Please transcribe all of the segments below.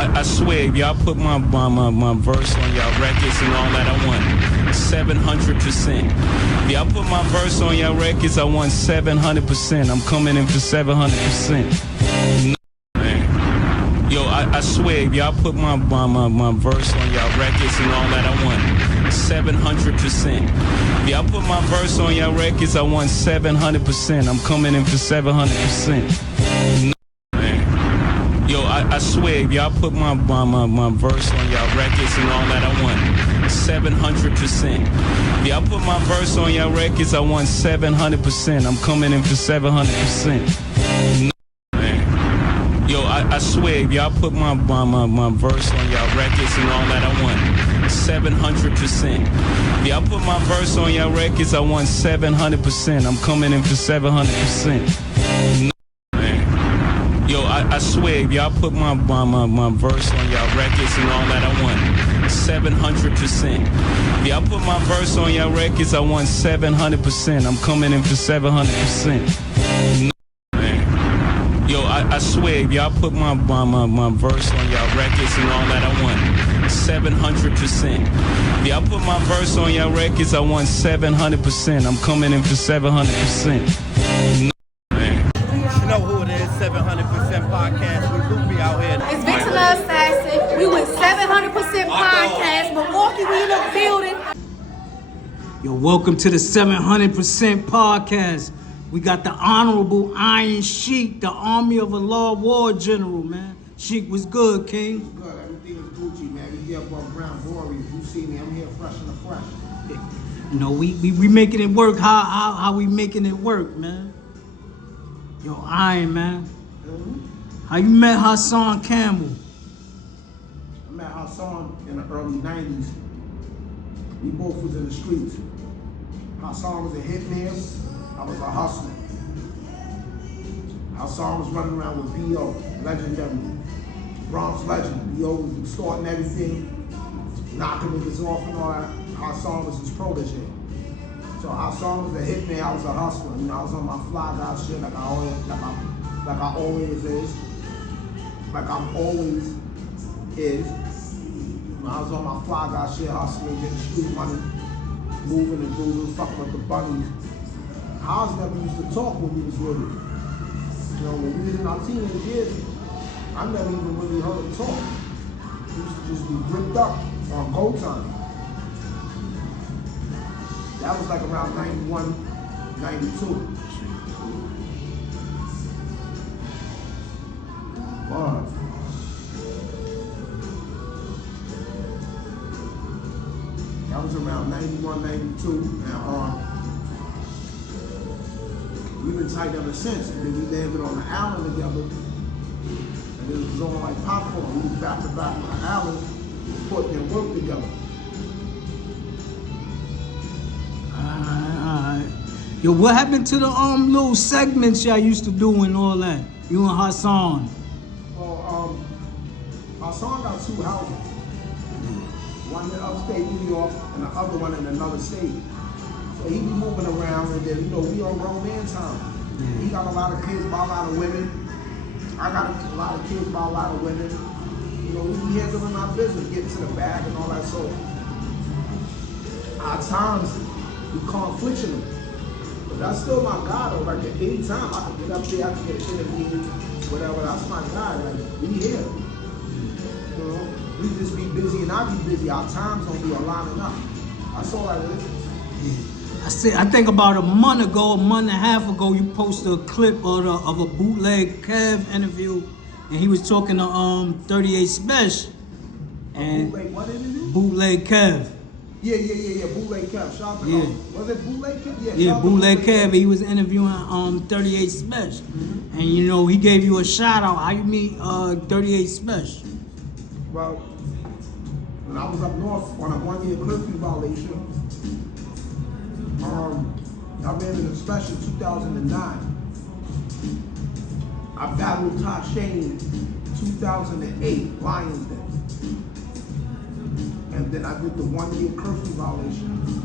I swear, if y'all put my verse on y'all records and all that, I want 700%. If y'all put my verse on y'all records, I want 700%. I'm coming in for 700%. Yo, I swear, if y'all put my verse on y'all records and all that, I want 700%. If y'all put my verse on y'all records, I want 700%. I'm coming in for 700%. Yo, I swear, if y'all put my verse on y'all records and all that, I want 700%. If y'all put my verse on y'all records, I want 700%. I'm coming in for 700%. Yo, I swear, if y'all put my verse on y'all records and all that, I want 700%. If y'all put my verse on y'all records, I want 700%. I'm coming in for 700%. Yo, I swear, if y'all put my verse on y'all records and all that, I want 700%. If y'all put my verse on y'all records, I want 700%. I'm coming in for 700%. Yo, I swear, if y'all put my verse on y'all records and all that, I want 700%. If y'all put my verse on y'all records, I want 700%. I'm coming in for 700%. You know who it is, 700% Podcast. We Loopy out here. It's Vixen Assassin. We with 700% Podcast. Milwaukee, we in the building. Yo, welcome to the 700% Podcast. We got the Honorable Iron Sheikh, the Army of Allah War General, man. Sheikh was good, King. Good, everything is Gucci, man. We here above ground glory. You see me, I'm here fresh and fresh. You know, we making it work. How we making it work, man? Yo, Iron, man. How you met Hassan Campbell? I met Hassan in the early 90s. We both was in the streets. Hassan was a hitman. I was a hustler. Hassan was running around with B.O., legendary. Bronx legend. B.O. was extorting everything, knocking niggas off and all that. Hassan was his protege. So Hassan was a hitman, I was a hustler. You know, I was on my fly guy shit like I always is. Like I'm always is. When I was on my fly guy shit, hustling, getting street money, moving and grooving, fucking with the bunnies. House never used to talk when we was little. You know, when we was in our teenage years, I never even really heard him talk. He used to just be ripped up on go time. That was like around 91, 92. Wow. That was around 91, 92. And we've been tight ever since. And then we landed on the island together. And it was on like popcorn. We was back to back on the island, putting in work together. Alright. Yo, what happened to the little segments y'all used to do and all that? You and Hassan. Well, Hassan got two houses. One in upstate New York and the other one in another state. So he be moving around and then, you know, we on grown man time. He got a lot of kids by a lot of women. I got a lot of kids by a lot of women. You know, we be handling our business, getting to the bag and all that. So our times, we conflicting. But that's still my guy though. Like at any time I can get up there, I can get an interview, whatever. That's my guy. Like we here. You know, we just be busy and I be busy. Our times don't be aligning up. That's all that is. I think about a month and a half ago, you posted a clip of a bootleg Kev interview, and he was talking to 38 Special. And bootleg what interview? Bootleg Kev. Yeah. Bootleg Kev. Shout out to was it Bootleg Kev? Yeah, Bootleg Kev. He was interviewing 38 Special, and you know he gave you a shout out. How you meet 38 Special? Well, when I was up north on a 1-year curfew violation, I ran in a special 2009. I battled Ta-Shane 2008, Lions Den. And then I did the 1-year curfew violation.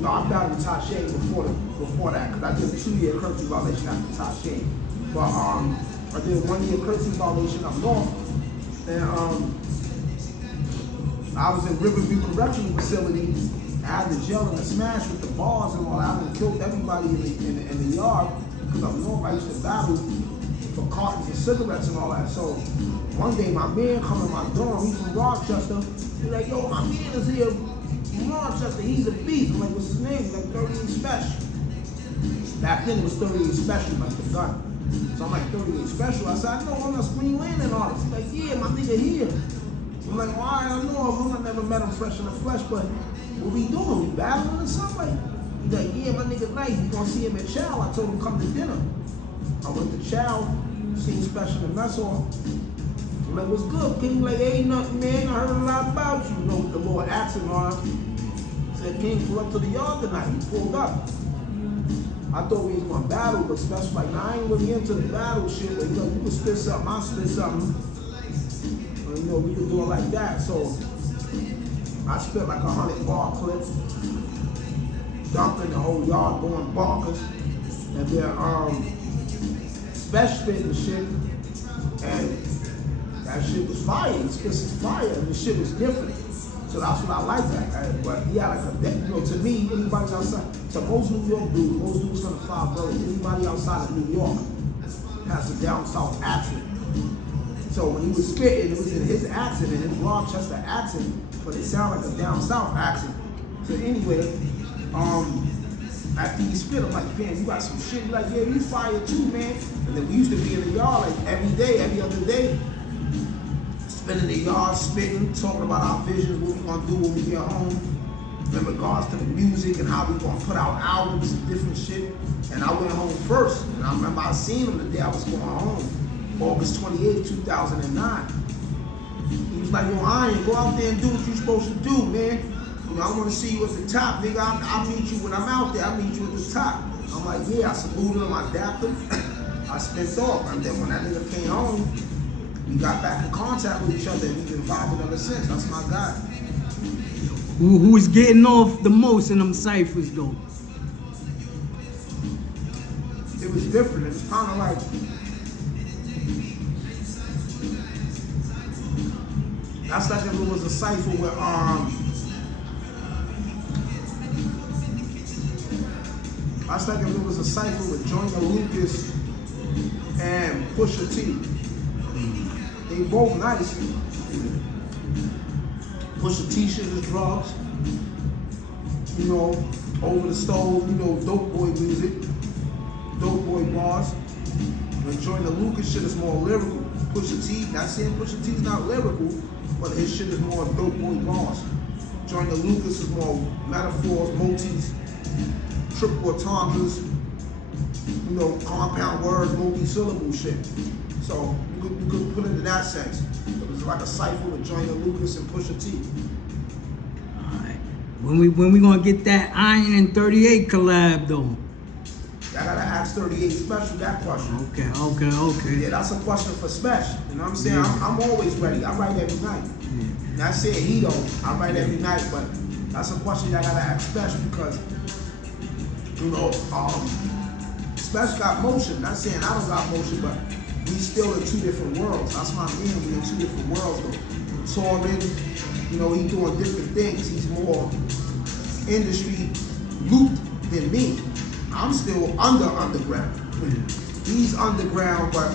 No, I battled Ta-Shane before that, because I did a 2-year curfew violation after Ta-Shane. But I did a 1 year Curfew Foundation up north, and I was in Riverview Correctional Facility. I had the jail and the smash with the bars and all that. I killed everybody in the yard because up north I used to battle for cartons of cigarettes and all that. So one day my man come in my dorm, he's from Rochester. He's like, yo, my man is here from Rochester, he's a beast. I'm like, what's his name? He's like 38 Special. Back then it was 38 Special, like the gun. So I'm like, 38 Special. I said, I know I'm a Screen Landing artist. He's like, yeah, my nigga here. I'm like, well, I don't know him. I never met him fresh in the flesh, but what we doing? We battling or something? He's like, yeah, my nigga nice. We gonna see him at Chow. I told him come to dinner. I went to Chow, seen Special in mess hall. I'm like, what's good? King like, ain't nothing, man. I heard a lot about you. You know, with the little accent on him. Said, King, pull up to the yard tonight. He pulled up. I thought we was gonna battle, but Special like, nah, I ain't really into the battle shit. But you know, you can spit something, I'll spit something. And, you know, we can do it like that. So I spit like 100 bar clip, dumping the whole yard, going bonkers. And then Special spit and shit, and that shit was fire. He spit some fire, and the shit was different. So that's what I like that. But yeah, like you know, to me, anybody outside, to most New York dudes, most dudes from the Five Boroughs, anybody outside of New York has a down south accent. So when he was spitting, it was in his accent, in his Rochester accent, but it sounded like a down south accent. So anyway, after he spit, I'm like, man, you got some shit. He's like, yeah, you fire too, man. And then we used to be in the yard like every day, every other day. Spinning the yard, spitting, talking about our visions, what we gonna do when we get home, in regards to the music and how we gonna put out albums and different shit. And I went home first, and I remember I seen him the day I was going home, August 28, 2009. He was like, yo, Iron, go out there and do what you're supposed to do, man. You know, I wanna see you at the top, nigga. I'll meet you when I'm out there, I'll meet you at the top. I'm like, yeah, I saluted him, I dapped him, I spent off. And then when that nigga came home, we got back in contact with each other and we've been vibing ever since. That's my guy. Who's getting off the most in them ciphers though? It was different. It was kind of like, that's like if it was a cipher with that's like if it was a cipher with Joyner Lucas and Pusha T. They both nice. Pusha T shit is drugs. You know, over the stove, you know, dope boy music, dope boy bars. And Joyner Lucas shit is more lyrical. Pusha T, not saying Pusha T's not lyrical, but his shit is more dope boy bars. Joyner Lucas is more metaphors, motifs, triple entendres, you know, compound words, multi-syllable shit. So you could put it in that sense. It was like a cipher with Joyner Lucas and Pusha T. Alright. When we gonna get that Iron and 38 collab though? I gotta ask 38 Special that question. Okay. Yeah, that's a question for Special. You know what I'm saying? Yeah. I'm always ready. I write every night. Yeah. Not saying he don't. I write every night, but that's a question I gotta ask Special because, you know, Special got motion. Not saying I don't got motion, but we still in two different worlds. That's my man. We in two different worlds though. Touring, you know, he doing different things. He's more industry looped than me. I'm still underground. He's underground, but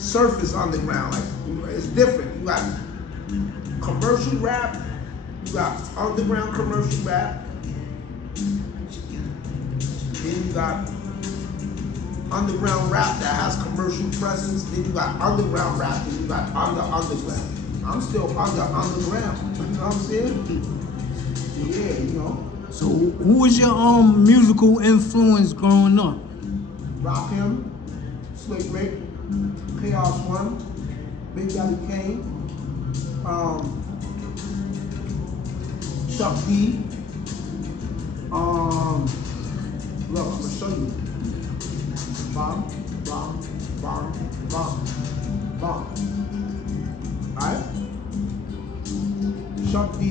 surface underground. Like it's different. You got commercial rap, you got underground commercial rap, then you got underground rap that has commercial presence, then you got underground rap, then you got underground. I'm still underground. You know what I'm saying? Yeah, you know. So who was your musical influence growing up? Rakim, Slick Rick, Chaos One, Big Daddy Kane, Chuck D. Look, I'm gonna show you. Bomb. Alright? Chuck D.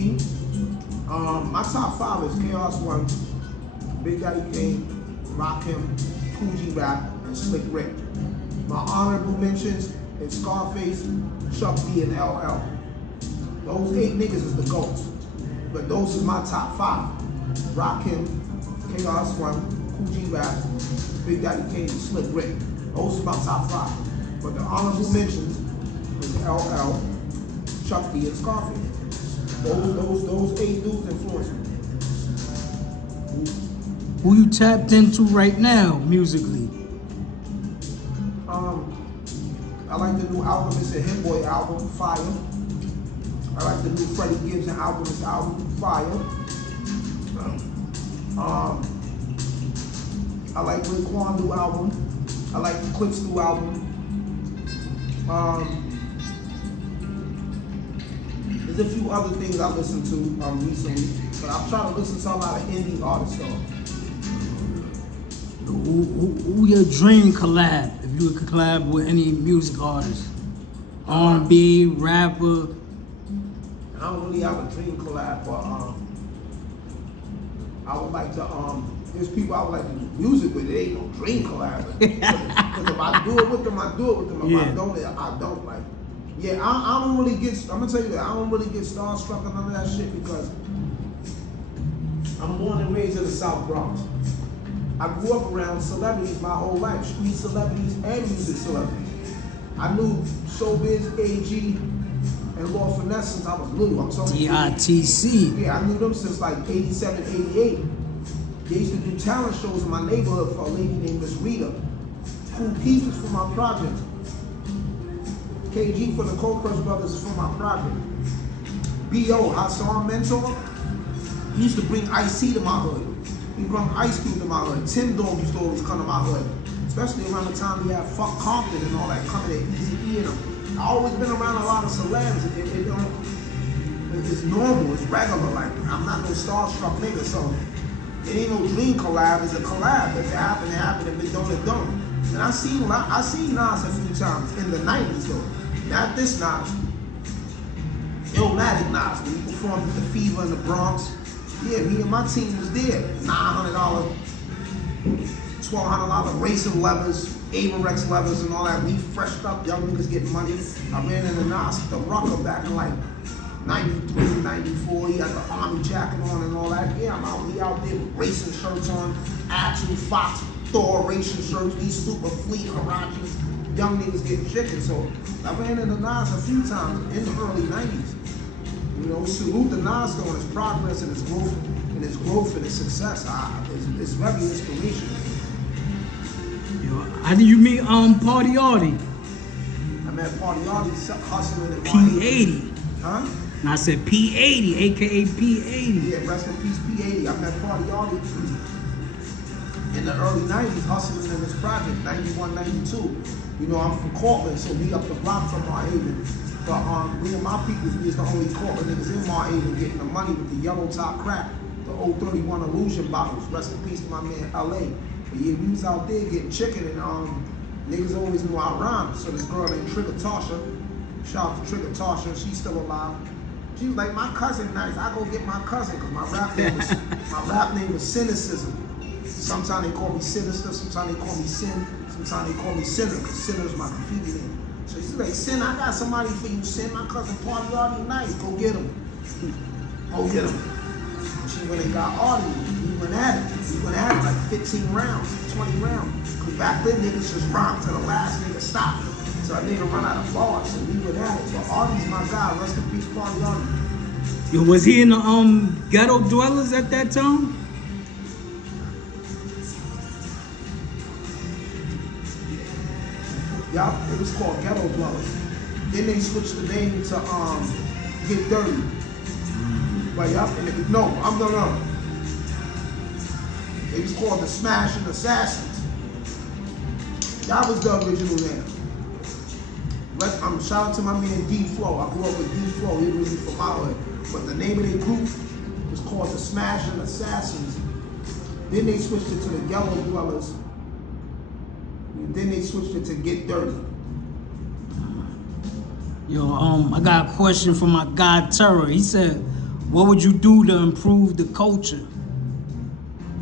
My top 5 is Chaos One, Big Daddy Kane, Rakim, Coogee Rap, and Slick Rick. My honorable mentions is Scarface, Chuck D, and LL. Those 8 niggas is the GOATs. But those is my top 5. Rakim, KRS-One, Kool G Rap, Big Daddy Kane, and Slick Rick. Those is my top 5. But the honorable mentions is LL, Chuck D, and Scarface. Those 8 dudes influenced me. Who you tapped into right now, musically? I like the new album. It's a Hit Boy album, Fire. I like the new Freddie Gibbs and Alchemist album, Fire. I like Raekwon new album. I like the Clips new album. There's a few other things I listened to recently, but I'm trying to listen to a lot of indie artists though. Who your dream collab? If you could collab with any music artist, R&B, rapper. I don't really have a dream collab, but I would like to. There's people I would like to do music with. It ain't no dream collab. Because if I do it with them, I do it with them. If I don't, I don't. Like, yeah, I don't really get. I'm gonna tell you that I don't really get starstruck and none of that shit because I'm born and raised in the South Bronx. I grew up around celebrities my whole life, street celebrities and music celebrities. I knew Showbiz, AG, and Lord Finesse since I was little. I'm talking DITC. Yeah, I knew them since like 87, 88. They used to do talent shows in my neighborhood for a lady named Miss Rita. Cool Pieces for my project. KG for the Cold Crush Brothers for my project. B.O., Hassan Mentor, he used to bring Ice-T to my hood. He brought Ice Cube to my hood. Tim Dog used to always come to my hood. Especially around the time he had Fuck Compton and all that coming to Easy E and them. I always been around a lot of celebs. It's normal, it's regular. Like, I'm not no starstruck nigga, so it ain't no dream collab, it's a collab. If it happen, it happen. If it don't, it don't. And I seen Nas a few times in the 90s though. Not this Nas. Illmatic Nas, when he performed with the Fever in the Bronx. Yeah, me and my team was there. $900, $1,200 racing levers, Averex levers and all that. We freshed up, young niggas getting money. I ran into Nas at the Rucker back in like 93, 94. He had the army jacket on and all that. Yeah, we out there with racing shirts on, Action, Fox, Thor racing shirts, these Super Fleet, Harachis. Young niggas getting chicken. So I ran into Nas a few times in the early 90s. You know, salute the Nas though, and his progress and his growth and his success. It's very inspirational. Yo, how did you meet Party Artie? I met Party Artie hustling in P80. Huh? And I said P80, aka P80. Yeah, rest in peace P80. I met Party Artie in the early 90s hustling in this project, 91, 92. You know, I'm from Cortland, so we up the block from Marhaven. But me and my people, we was the only Cortland niggas in Marhaven getting the money with the yellow top crack, the old 31 Illusion bottles. Rest in peace to my man LA. But yeah, we was out there getting chicken and niggas always knew I rhymed. So this girl named Trigger Tasha, shout out to Trigger Tasha, she's still alive. She was like, my cousin nice, I go get my cousin, cause my rap name was Cynicism. Sometimes they call me Sinister, sometimes they call me Sin, sometimes they call me Sinner, cause Sinner is my graffiti name. So she's like, Sin, I got somebody for you, Sin. My cousin Party Artie nice. Go get him. Go get him. She went and got Artie. We went at it. We went at it like 15 rounds, 20 rounds. Cause back then niggas just rhymed till the last nigga stopped. So a nigga run out of bars. So we went at it. So Artie's my guy. Rest in peace, Party Artie. Yo, was he in the Ghetto Dwellers at that time? Yup, it was called Ghetto Dwellers. Then they switched the name to Get Dirty. But yup, no. It was called the Smashing Assassins. That was the original name. Shout out to my man D Flow. I grew up with D Flow. He was from my hood. But the name of their group was called the Smashing Assassins. Then they switched it to the Ghetto Dwellers. Then they switched it to Get Dirty. Yo, I got a question from my guy Terror. He said, what would you do to improve the culture?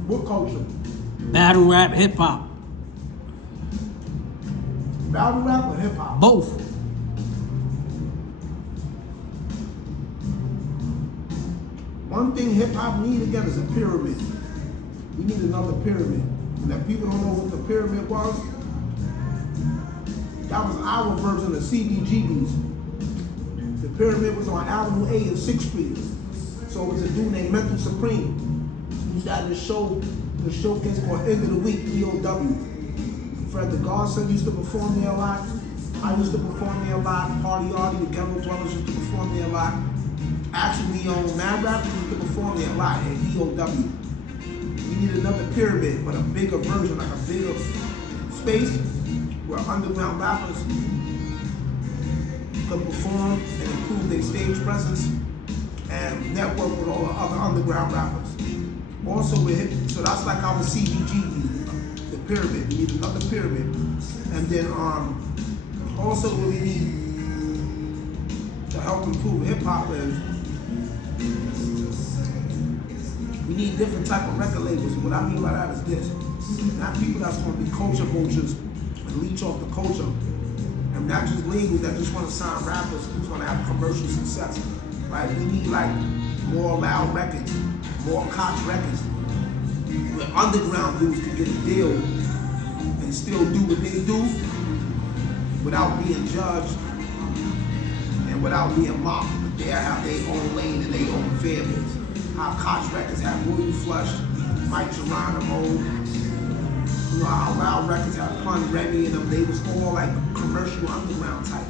What culture? Battle rap, hip hop. Battle rap or hip hop? Both. One thing hip hop need again is a pyramid. We need another pyramid. And if people don't know what the pyramid was, that was our version of CBGB's. The pyramid was on Avenue A and 6th Street. So it was a dude named Mental Supreme. He started the showcase called End of the Week, EOW. Fred the Godson used to perform there a lot. I used to perform there a lot. Party Artie, the Ghetto Dwellers used to perform there a lot. Actually, Mad Rappers used to perform there a lot at EOW. We need another pyramid, but a bigger version, like a bigger space where underground rappers could perform and improve their stage presence and network with all the other underground rappers. Also, so that's like our CBG, the pyramid. We need another pyramid. And then also what we need to help improve hip hop is we need different type of record labels. What I mean by that is this. Not people that's going to be culture vultures and leech off the culture. And not just labels that just want to sign rappers who's going to have commercial success. Right? We need like more loud records, more Koch records, where underground dudes can get a deal and still do what they do without being judged and without being mocked. But they have their own lane and their own families. How Koch records have William Flush, Mike Geronimo, you know, how Loud records have Pun Remy and them. They was all like commercial underground type.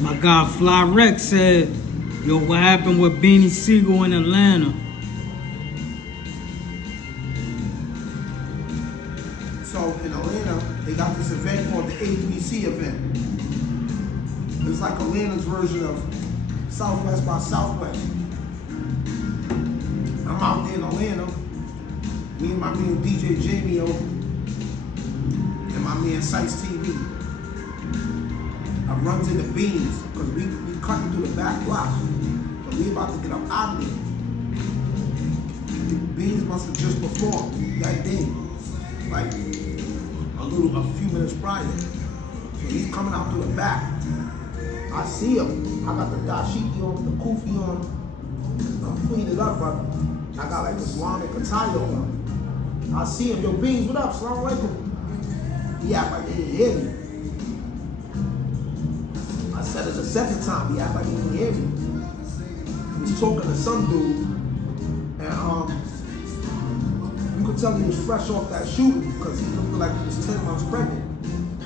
My guy Fly Rex said, yo, what happened with Beanie Siegel in Atlanta? So in Atlanta, they got this event called the A3C event. It's like Atlanta's version of Southwest by Southwest. I'm out there in Atlanta, me and my man DJ Jamio and my man Sites TV. I runs into Beans, because we cutting through the back block. But we about to get up out of there. Beans must have just performed that day, like a few minutes prior. So he's coming out through the back. I see him. I got the dashiki on, the kufi on. I'm cleaning up, but I got like Islamic attire on. I see him. Yo, Beans, what up? Assalamu alaikum. He act like he didn't hear me. I said it the second time. He act like he didn't hear me. He was talking to some dude, and you could tell he was fresh off that shooting because he looked like he was 10 months pregnant.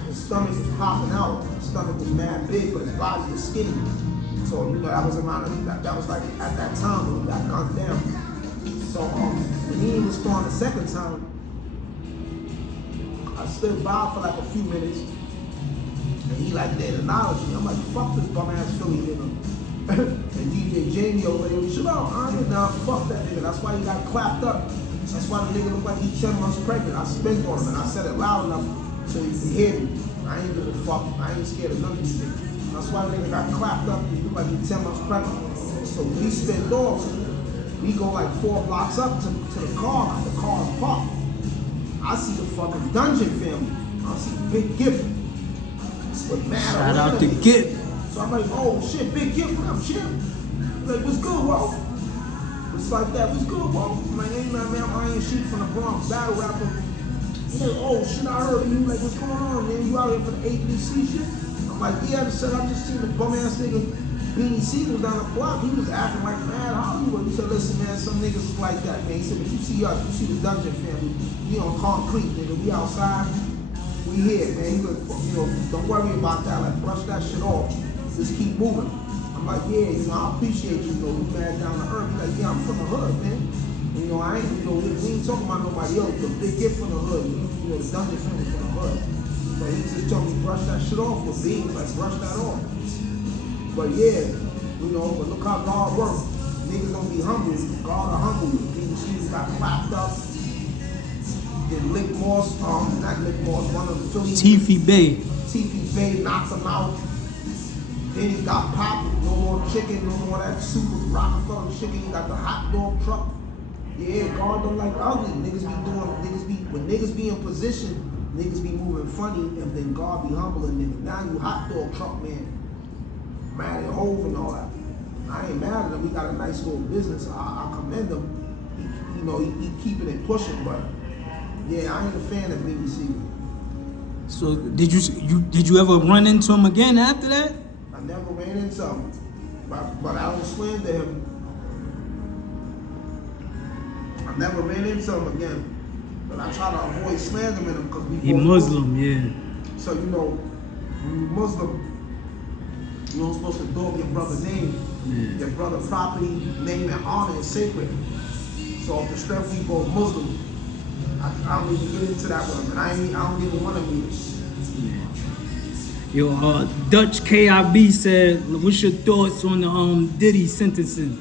His stomach was popping out. His stomach was mad big, but his body was skinny. So, you know, that was around, that was like at that time when he got gunned down. So, when he didn't respond the second time, I stood by for like a few minutes, and he like didn't acknowledge me. I'm like, fuck this bum ass Philly nigga. And DJ Jamie over there, shut up, nah, fuck that nigga. That's why he got clapped up. That's why the nigga looked like he's 10 months pregnant. I spent on him and I said it loud enough so you can hear me. I ain't give a fuck. I ain't scared of none of these things. That's why the nigga got clapped up and he looked like he's 10 months pregnant. So we spent off. We go like 4 blocks up to the car. The car's parked. I see the fucking Dungeon family. I see Big Gift. With mad Shout out to Gift. So I'm like, oh shit, Big Gift, what up, Chip? Like, what's good, bro? It's like that, what's good, bro? My name, man, I'm Sheikh from the Bronx, battle rapper. He's like, oh shit, I heard you. Like, what's going on, man? You out here for the A3C shit? I'm like, yeah, I said, I just seen the bum ass nigga Beanie Siegel down the block. He was acting like mad Hollywood. He said, listen, man, some niggas is like that, man. He said, but you see us, you see the Dungeon family. We on concrete, nigga. We outside. We here, man. He was, you know, don't worry about that. Like, brush that shit off. Just keep moving. I'm like, yeah, you know, I appreciate you, you mad down to earth. He's like, yeah, I'm from the hood, man. And, you know, I ain't, you know, we ain't talking about nobody else, but Big Gift from the hood. You know, the Dungeon family from the hood. But he just told me, brush that shit off with beans, like, brush that off. But yeah, you know, but look how God works. Niggas don't be humble. God will humble you. People got clapped up. Then Lick Moss, not Lick Moss, one of the Philly. Teefy Bay. Teefy Bay knocks him out. Then he got popped, no more chicken, no more that super Rockefeller chicken. He got the hot dog truck. Yeah, God don't like ugly. When niggas be in position, niggas be moving funny, and then God be humbling niggas. Now you hot dog truck man, mad at Hove and all that. I ain't mad at him. He got a nice little business. I commend him. He keeping it pushing, but yeah, I ain't a fan of BBC. So did you ever run into him again after that? I never ran into him, but I don't slander him. I never ran into him again, but I try to avoid slandering him because He Muslim, yeah. So when you Muslim, you don't supposed to dog your brother's name. Yeah. Your brother's property, name, and honor is sacred. So if the strength we both Muslim, I don't even get into that with him, and I don't even want to meet him. Yo, Dutch KIB said, what's your thoughts on the Diddy sentencing?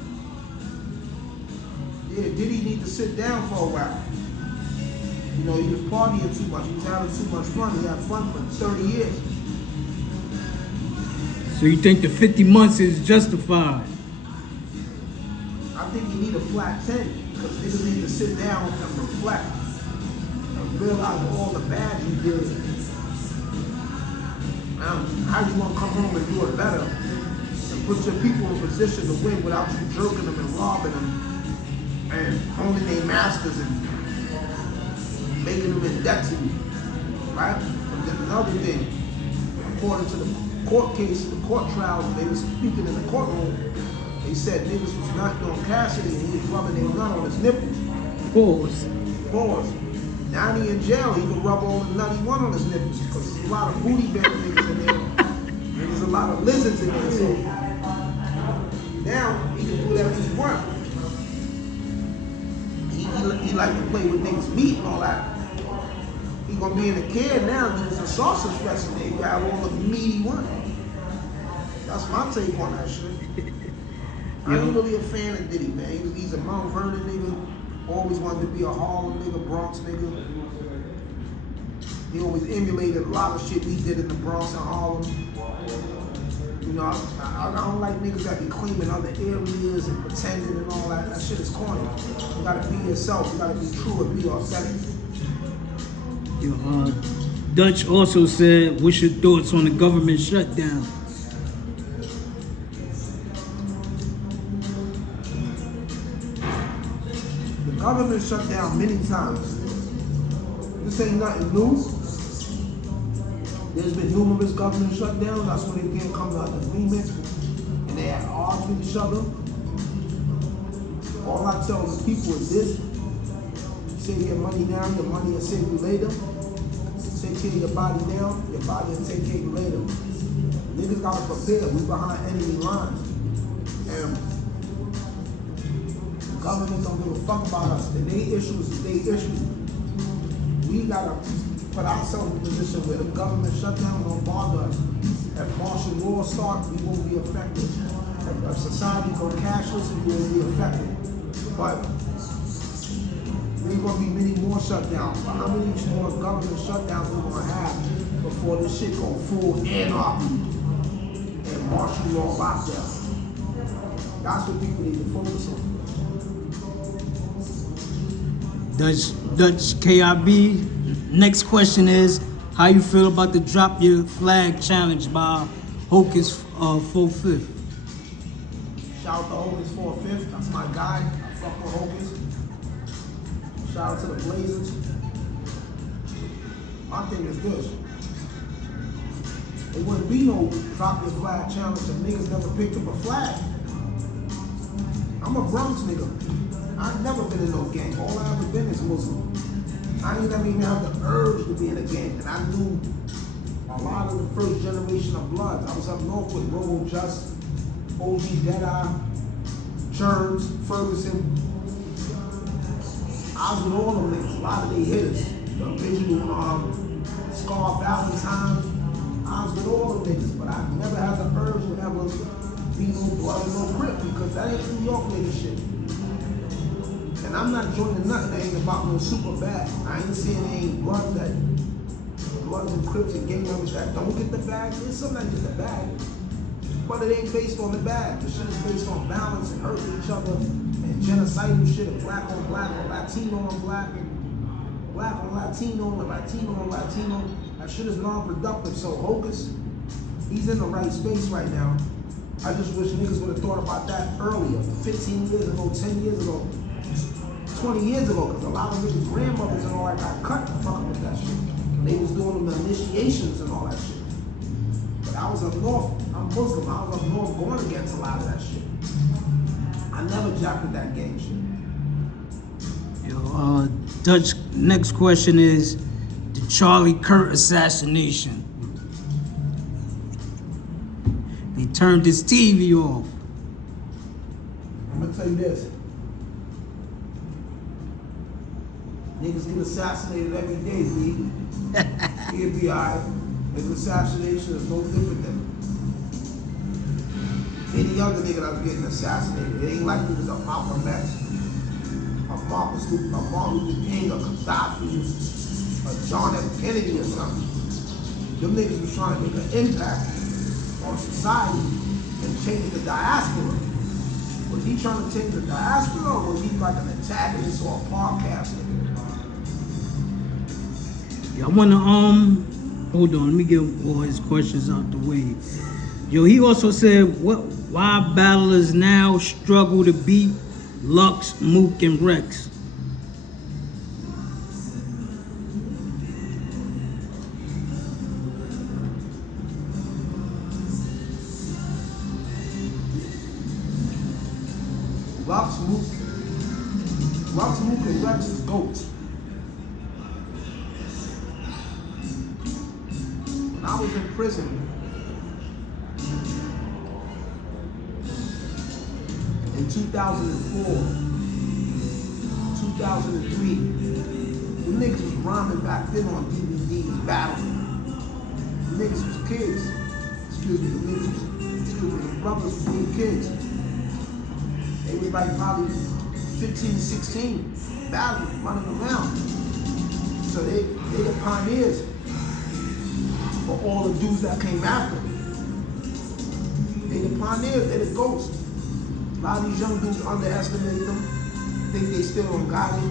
Yeah, Diddy need to sit down for a while. He was partying too much. He was having too much fun. He had fun for 30 years. So you think the 50 months is justified? I think you need a flat 10 because niggas need to sit down and reflect and realize all the bad you did. How you want to come home and do it better and put your people in position to win without you jerking them and robbing them and holding their masters and making them in debt to you, right? And then another thing, according to the court case, the court trials, they were speaking in the courtroom, they said niggas was not doing Cassidy and he was rubbing their nut on his nipples. Pause. Now he in jail, he can rub all the nut he want on his nipples because there's a lot of booty bag niggas in there. And there's a lot of lizards in there, so now he can do whatever he want. He like to play with niggas' meat and all that. He gonna be in a can now, there's a sausage fest in there, you have all the meat he want. That's my take on that shit. I ain't really a fan of Diddy, man. He's a Mount Vernon nigga. Always wanted to be a Harlem nigga, Bronx nigga. He always emulated a lot of shit we did in the Bronx and Harlem. I don't like niggas that be claiming other areas and pretending and all that. That shit is corny. You gotta be yourself. You gotta be true and be authentic. Yo, Dutch also said, what's your thoughts on the government shutdown? Government shut down many times. This ain't nothing new. There's been numerous government shutdowns. That's when they can't come to an agreement and they had odds with each other. All I tell the people is this: save your money now, your money will save you later. Take care of your body now, your body will take care of you later. Niggas gotta prepare. We behind enemy lines. And government don't give a fuck about us. And they issues is they issues. We gotta put ourselves in a position where the government shutdown don't bother us. If martial law starts, we won't be affected. If society go cashless, we won't be affected. But there's gonna be many more shutdowns. But how many more government shutdowns we gonna have before this shit go full anarchy and martial law lockdown? That's what people need to focus on. Dutch KIB, next question is, how you feel about the Drop Your Flag challenge by Hocus 4/5? Shout out to Hocus 4/5, that's my guy. I fuck with Hocus. Shout out to the Blazers. My thing is this. It wouldn't be no Drop Your Flag challenge if niggas never picked up a flag. I'm a Bronx nigga. I've never been in no gang. All I ever been is Muslim. I ain't never even had the urge to be in a gang. And I knew a lot of the first generation of Bloods. I was up north with Robo Just, OG Deadeye, Churns, Ferguson. I was with all them niggas. A lot of they hitters. The original Scar Valentine. I was with all them niggas. But I never had the urge to ever be no Blood or no Crip because that ain't New York nigga shit. And I'm not joining nothing that ain't about no super bad. I ain't saying there ain't Bloods and Crips and gang members that don't get the bag. There's some that get the bag. But it ain't based on the bag. The shit is based on balance and hurting each other and genocidal shit of black on black or Latino on black and black on Latino and Latino on Latino. That shit is non-productive. So Hocus, he's in the right space right now. I just wish niggas would have thought about that earlier, 15 years ago, 10 years ago, 20 years ago, because a lot of niggas' grandmothers and all that got cut to fucking with that shit. They was doing them initiations and all that shit. But I was up north, I'm Muslim, I was up north going against a lot of that shit. I never jacked with that gang shit. Yo, Dutch, next question is the Charlie Kirk assassination. They turned his TV off. I'm gonna tell you this. Niggas get assassinated every day, B. He'll be alright. His assassination is no different than any other nigga that's getting assassinated. It ain't like it was a Malcolm X, a Martin Luther King, a Gaddafi, a John F. Kennedy or something. Them niggas was trying to make an impact on society and change the diaspora. Was he trying to change the diaspora, or was he like an antagonist or a podcast nigga? Yeah, I wanna hold on, let me get all his questions out the way. Yo, he also said why battlers now struggle to beat Lux, Mook, and Rex. Lux, Mook, and Rex is GOATs. When I was in prison, in 2004, 2003, the niggas was rhyming back then on DVDs, battling. The niggas was kids. Excuse me, the brothers was being kids. They was like probably 15, 16, battling, running around. So they the pioneers for all the dudes that came after them. They the pioneers, they the ghosts. A lot of these young dudes underestimate them, think they still don't got it,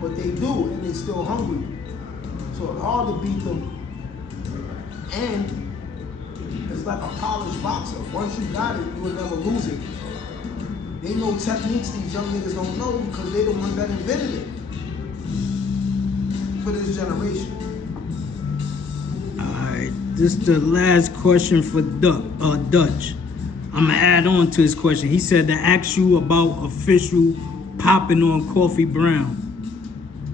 but they do, and they still hungry. So it's hard to beat them, and it's like a polished boxer. Once you got it, you will never lose it. They know techniques these young niggas don't know because they the ones that invented it for this generation. Alright, this is the last question for Dutch. I'm gonna add on to his question. He said to ask you about official popping on Coffee Brown.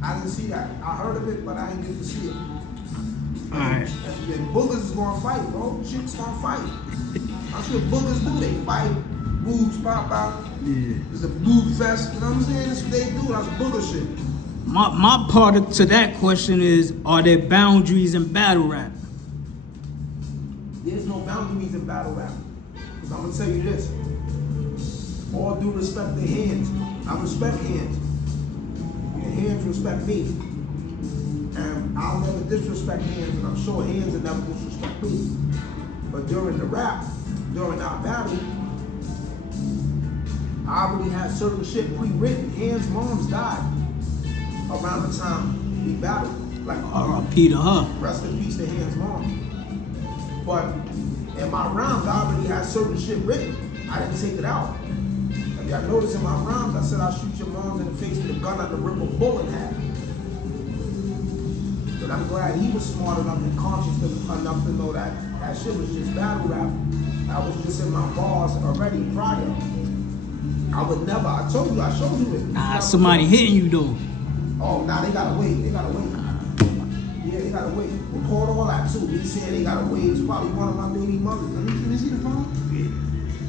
I didn't see that. I heard of it, but I didn't get to see it. Alright. And boogers is gonna fight, bro. Chicks gonna fight. That's what boogers do. They fight. Boobs pop out. Yeah. It's a boob fest. You know what I'm saying? That's what they do. That's booger shit. My part to that question is, are there boundaries in battle rap? There's no boundaries in battle rap. Because I'm gonna tell you this. All due respect to hands. I respect hands. And hands respect me. And I'll never disrespect hands, and I'm sure hands will never disrespect me. But during the rap, during our battle, I already had certain shit pre-written. Hands' moms died around the time we battled. Like R.I.P. to her. Rest in peace to Hands' mom. But in my rounds, I already had certain shit written. I didn't take it out. If y'all notice in my rounds, I said I'll shoot your moms in the face with a gun at the rip a bullet in half. But I'm glad he was smart enough and conscious enough to know that that shit was just battle rap. I was just in my bars already prior. I would never, I told you, I showed you it. Nah, somebody hitting you though. Oh, nah, they gotta wait, they gotta wait. Yeah, they gotta wait. Record all that too. He said they gotta wait. It's probably one of my baby mothers. Let me see the phone?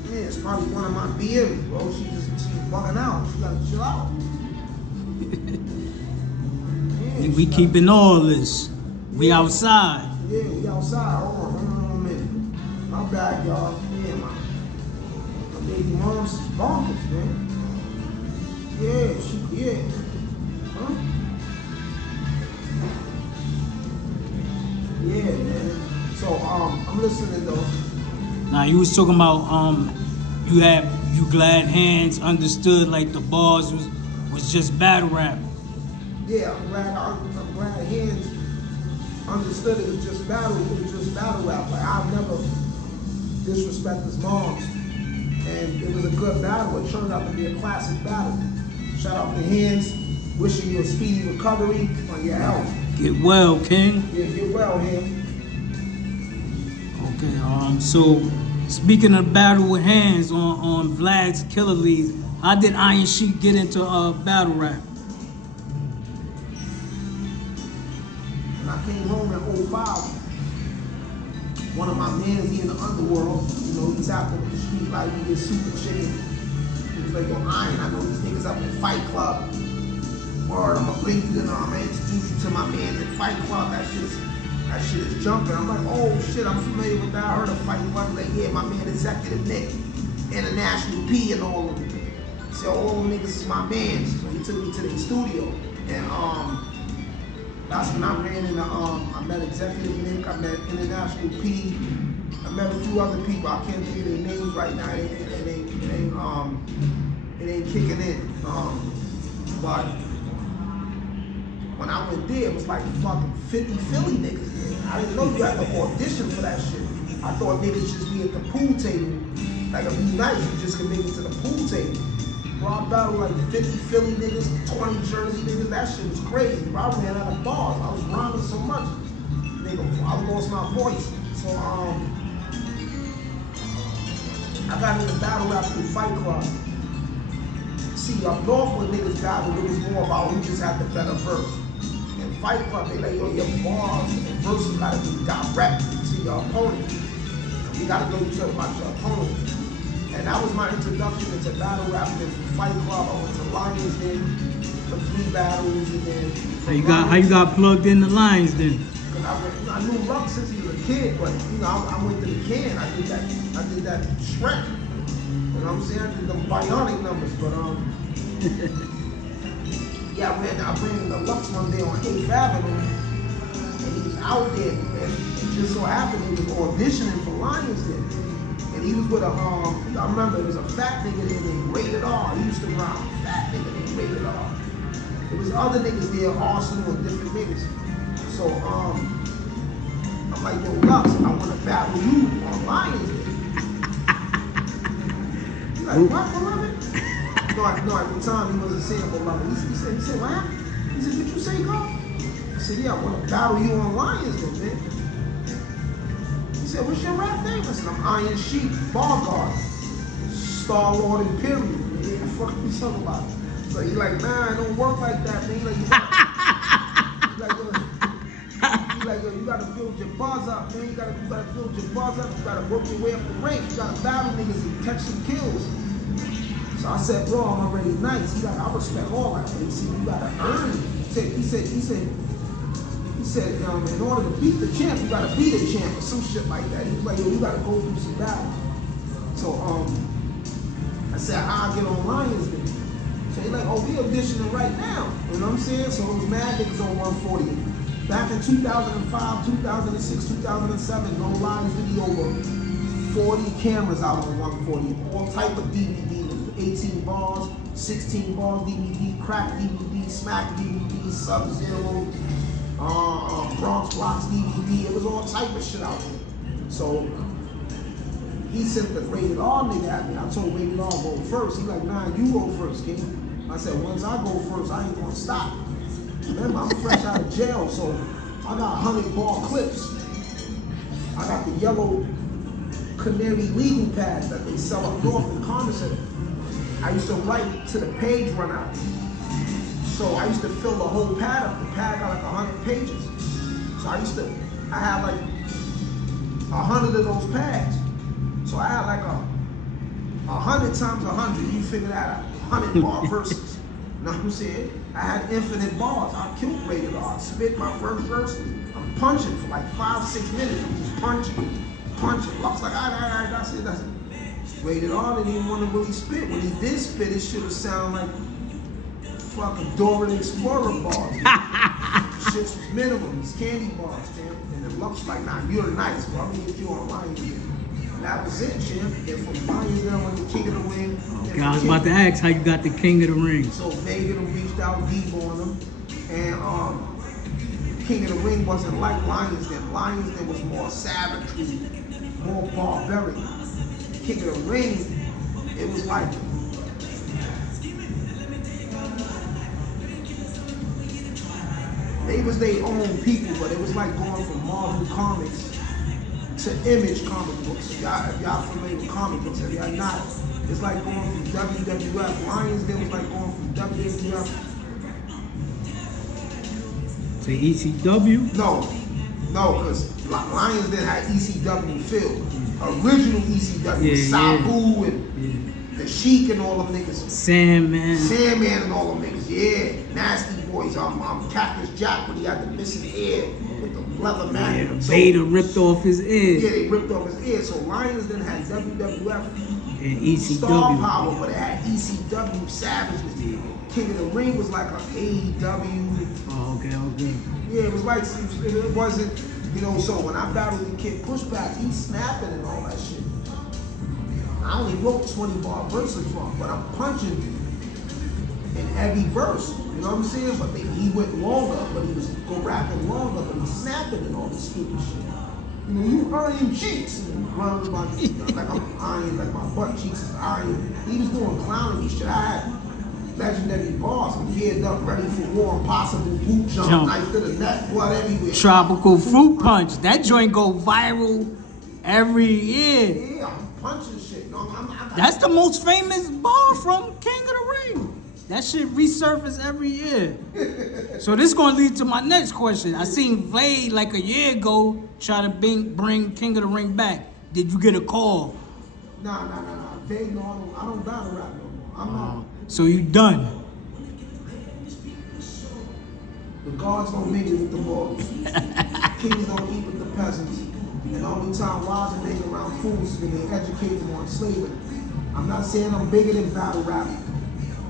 Yeah, it's probably one of my BMs, bro. She's bugging out. She gotta chill out. Yeah, We keeping all this. We outside. Yeah, we outside. Hold on a minute. My bad, y'all. Yeah, my baby mom's is bonkers, man. Yeah, yeah. Huh? Yeah, man. So, I'm listening though. Now you was talking about you had you glad Hands understood like the bars was just battle rap. Yeah, I'm glad Hands understood it was just battle rap. Like I've never disrespect his moms. And it was a good battle. It turned out to be a classic battle. Shout out to Hands. Wishing you a speedy recovery on your health. Get well, King. Yeah, get well, Hands. Okay, so speaking of battle with Hands on Vlad's Killer League, how did Iron Sheik get into battle rap? When I came home in 05, one of my mans, he in the underworld, you know, he's out in the street like he gets super chicken. He was like, yo, Iron, I know these niggas up in Fight Club. Word, I'm gonna bring you to I'm gonna introduce you to my man in Fight Club. That shit is jumping. I'm like, oh shit, I'm familiar with that. I heard of Fight Club. Like, yeah, my man Executive Nick, International P and all of them. He said, all them niggas is my man. So he took me to the studio. And that's when I ran into, I met Executive Nick, I met International P, I met a few other people. I can't think of their names right now. It ain't kicking in. But when I went there, it was like fucking 50 Philly niggas there. I didn't know you had to audition for that shit. I thought niggas just be at the pool table. Like it'd be nice, you just can make it to the pool table. Bro, I battled like 50 Philly niggas, 20 Jersey niggas. That shit was crazy. Bro, I ran out of bars. I was rhyming so much. Nigga, I lost my voice. So I got into battle rap through Fight Club. See, up north when niggas battled, it was more about who just had the better verse. In Fight Club, they like, yo, your bars and verses gotta be direct to your opponent. You gotta go tell about your opponent. And that was my introduction into battle rap. Then from Fight Club, I went to Lions Den for 3 battles, and then How you got plugged in the Lions then? I knew Luck since he was a kid, but you know, I went to the can. I did that Shrek. You know what I'm saying? I did them bionic numbers, but yeah, I ran into Lux one day on 8th Avenue, and he was out there, and it just so happened he was auditioning for Lions Den. And he was with I remember there was a fat nigga there named Rated R. He used to rhyme, fat nigga named Rated R. There was other niggas there, Arsenal and different niggas. So I'm like, yo, Lux, I want to battle you on Lions Den. He's like, what, beloved? No, at the time he wasn't saying beloved. He said, what? He said, what you say, God? I said, yeah, I want to battle you on Lions Den, man. He said, what's your rap name? I said, I'm Iron Sheik, Bar Guard, Star Lord Imperial. What the fuck are you talking about? So he's like, nah, it don't work like that, man. Yo, you gotta build your buzz up, man. You gotta build your buzz up. You gotta work your way up the ranks. You gotta battle niggas and catch some kills. So I said, bro, I'm already nice. I respect all that. But he said, you gotta earn it. He said, in order to beat the champ, you gotta be the champ or some shit like that. He was like, yo, you gotta go through some battles. So I said, how I get on Lions then? So he's like, oh, we auditioning right now. You know what I'm saying? So it was mad niggas on 140. Back in 2005, 2006, 2007, no lies to be over 40 cameras out on 140. All type of DVDs, 18 bars, 16 bars DVD, crack DVD, smack DVD, Sub-Zero, Bronx Blocks DVD. It was all type of shit out there. So he sent the Rated R nigga at me. I told Rated R go first. He like, nah, you go first, King. I said, once I go first, I ain't gonna stop. Remember, I'm fresh out of jail, so I got 100-ball clips. I got the yellow canary legal pads that they sell up north in Commissary. I used to write to the page run out. So I used to fill the whole pad up. The pad got like 100 pages. So I had like 100 of those pads. So I had like 100 times 100. You figure that out. 100 bar verses. You know what I'm saying? I had infinite bars. I killed Rated R. I spit my first verse. I'm punching for like 5-6 minutes. I'm just punching. Looks like, all right, that's it. Rated R didn't even want to really spit. When he did spit, it should have sounded like fucking Dora the Explorer bars. Shit was minimum. It's candy bars, man. And it looks like, nah, you're nice, bro. I'm gonna get you online here. That was it, champ. And from Lions down with the King of the Ring. Okay, I was about to ask how you got the King of the Ring. So Vega reached out deep on him, and King of the Ring wasn't like Lions Den. Lions Den was more savagery, more barbaric. King of the Ring, it was like they was their own people, but it was like going from Marvel Comics to Image comic books. If y'all familiar with comic books, if y'all not, it's like going from WWF. Lions Den was like going from WWF to ECW? No, because Lions Den had ECW feel. Original ECW, Sabu and the Sheikh and all them niggas. Sandman and all them niggas, yeah. Nasty Boys, Cactus Jack when he had the missing ear with the leather man. Yeah, so, Vader ripped off his ear. Yeah, they ripped off his ear. So Lions Den had WWF and ECW. Star Power, but it had ECW Savages. King of the Ring was like an AEW. Oh, okay. Yeah, it was like, it wasn't, you know, so when I battled the Kid Pushback, he's snapping and all that shit. I only wrote 20 bar verses from, but I'm punching in every verse. You know what I'm saying? But he went longer, but he was rapping longer, but he's snapping and all this stupid shit. You know, you iron cheeks. And like I'm iron, like my butt cheeks is iron. He was doing clowning shit. I had legendary bars, geared up, ready for war, impossible boot jump, knife to the neck, blood everywhere. Tropical fruit punch. That joint go viral every year. Yeah, I'm punching shit. No, that's the most famous bar from King of the Ring. That shit resurface every year. So this gonna lead to my next question. I seen Vlad like a year ago try to bring King of the Ring back. Did you get a call? Nah. Vlad, no, I don't battle rap no more. I'm not. So you done? The gods don't mingle with the mortals. Kings don't eat with the peasants. And the only time wise and hang around fools is when they educate them on slavery. I'm not saying I'm bigger than battle rap,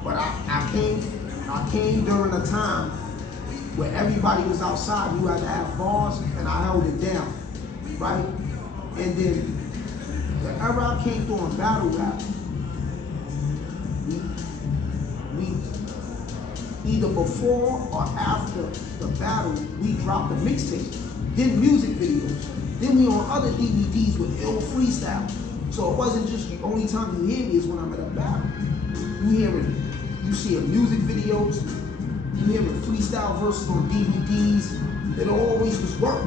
but I came during a time where everybody was outside. You had to have bars, and I held it down, right? And then the era I came through in battle rap, we either before or after the battle, we dropped a mixtape, then music videos, then we on other DVDs with ill freestyle. So it wasn't just the only time you hear me is when I'm at a battle. You see music videos, you hear freestyle verses on DVDs. It always was work.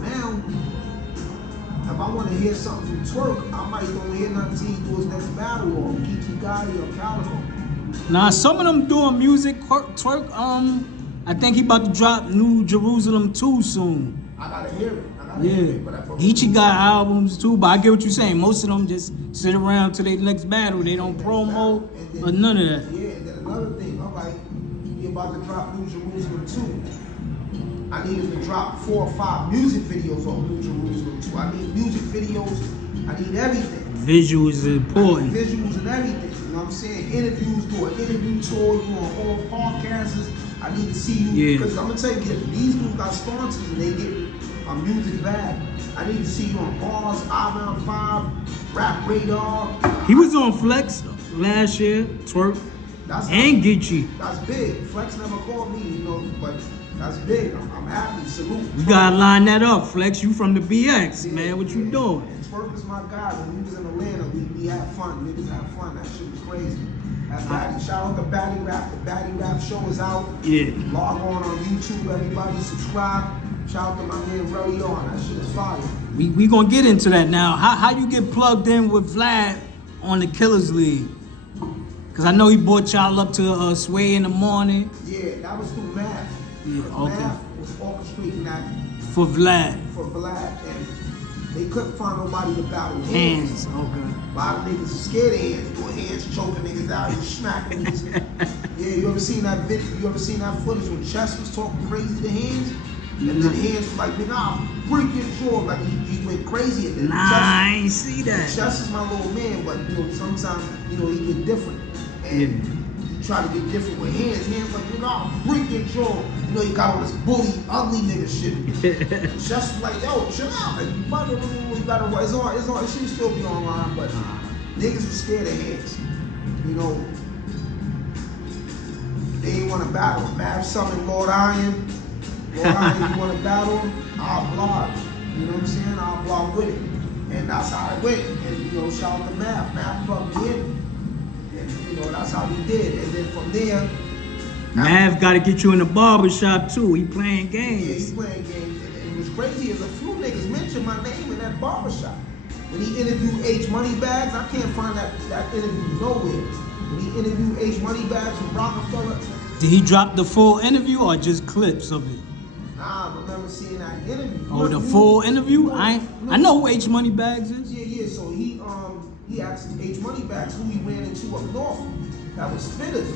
Now, if I want to hear something from Twerk, I might don't hear nothing till he do his next battle or Kiki Gotti or Calico. Nah, some of them doing music. Twerk, I think he about to drop New Jerusalem 2 soon. I gotta hear it. Geechee got albums too, but I get what you're saying. Most of them just sit around till their next battle. They don't promo or none of that. Yeah, and then another thing, all right, he about to drop New Jerusalem 2. I needed to drop 4 or 5 music videos on New Jerusalem 2. I need music videos. I need everything. Visuals is important. Visuals and everything. You know what I'm saying? Interviews, do an interview tour, you on all podcasts. I need to see you. Because I'm going to tell you, these dudes got sponsors and they get a music bag. I need to see you on bars, I-Round 5, Rap Radar. He was on Flex last year, Twerk, and Geechee. That's big. Flex never called me, you know, but that's big. I'm happy. Salute. You gotta line that up, Flex. You from the BX, man. What you doing? Twerk is my guy. When we was in Atlanta, we had fun. Niggas had fun. That shit was crazy. Shout out to Batty Rap. The Batty Rap show is out. Yeah. Log on YouTube. Everybody subscribe. Shout out to my man Relly on. That shit is fire. We gonna get into that now. How you get plugged in with Vlad on the Killers League? Cause I know he brought y'all up to Sway in the morning. Yeah, that was through Math. Yeah, okay. Math was orchestrating that for Vlad. And they couldn't find nobody to battle hands. Okay. A lot of niggas are scared of hands. Doing hands, choking niggas out, you smacking niggas. Yeah, you ever seen that video? You ever seen that footage when Chess was talking crazy to hands? And then hands was like, nigga, I'll break your jaw. Like he went crazy at that. I ain't see that. Chess is my little man, but you know, sometimes, you know, he get different. And try to get different with hands. Hands like, nigga, I'll break your jaw. You know, you got all this bully, ugly nigga shit. Just like, yo, chill out. Like, you gotta, it's on, it should still be online, but niggas were scared of hands. You know, they didn't want to battle. Mav summoned Lord Iron. Lord Iron, you want to battle him? I'll blog. You know what I'm saying? I'll blog with it. And that's how it went. And, you know, shout out to Mav. Mav plugged me in. And, you know, that's how we did. And then from there, Mav got to get you in the barbershop too. He playing games. Yeah, he's playing games. And what's crazy is a few niggas mentioned my name in that barbershop. When he interviewed H Moneybags, I can't find that interview nowhere. When he interviewed H Moneybags from Rockefeller. Did he drop the full interview or just clips of it? Nah, I remember seeing that interview. Oh, the full interview? I know who H Moneybags is. Yeah. So he asked H Moneybags who he ran into up north. That was Spitters.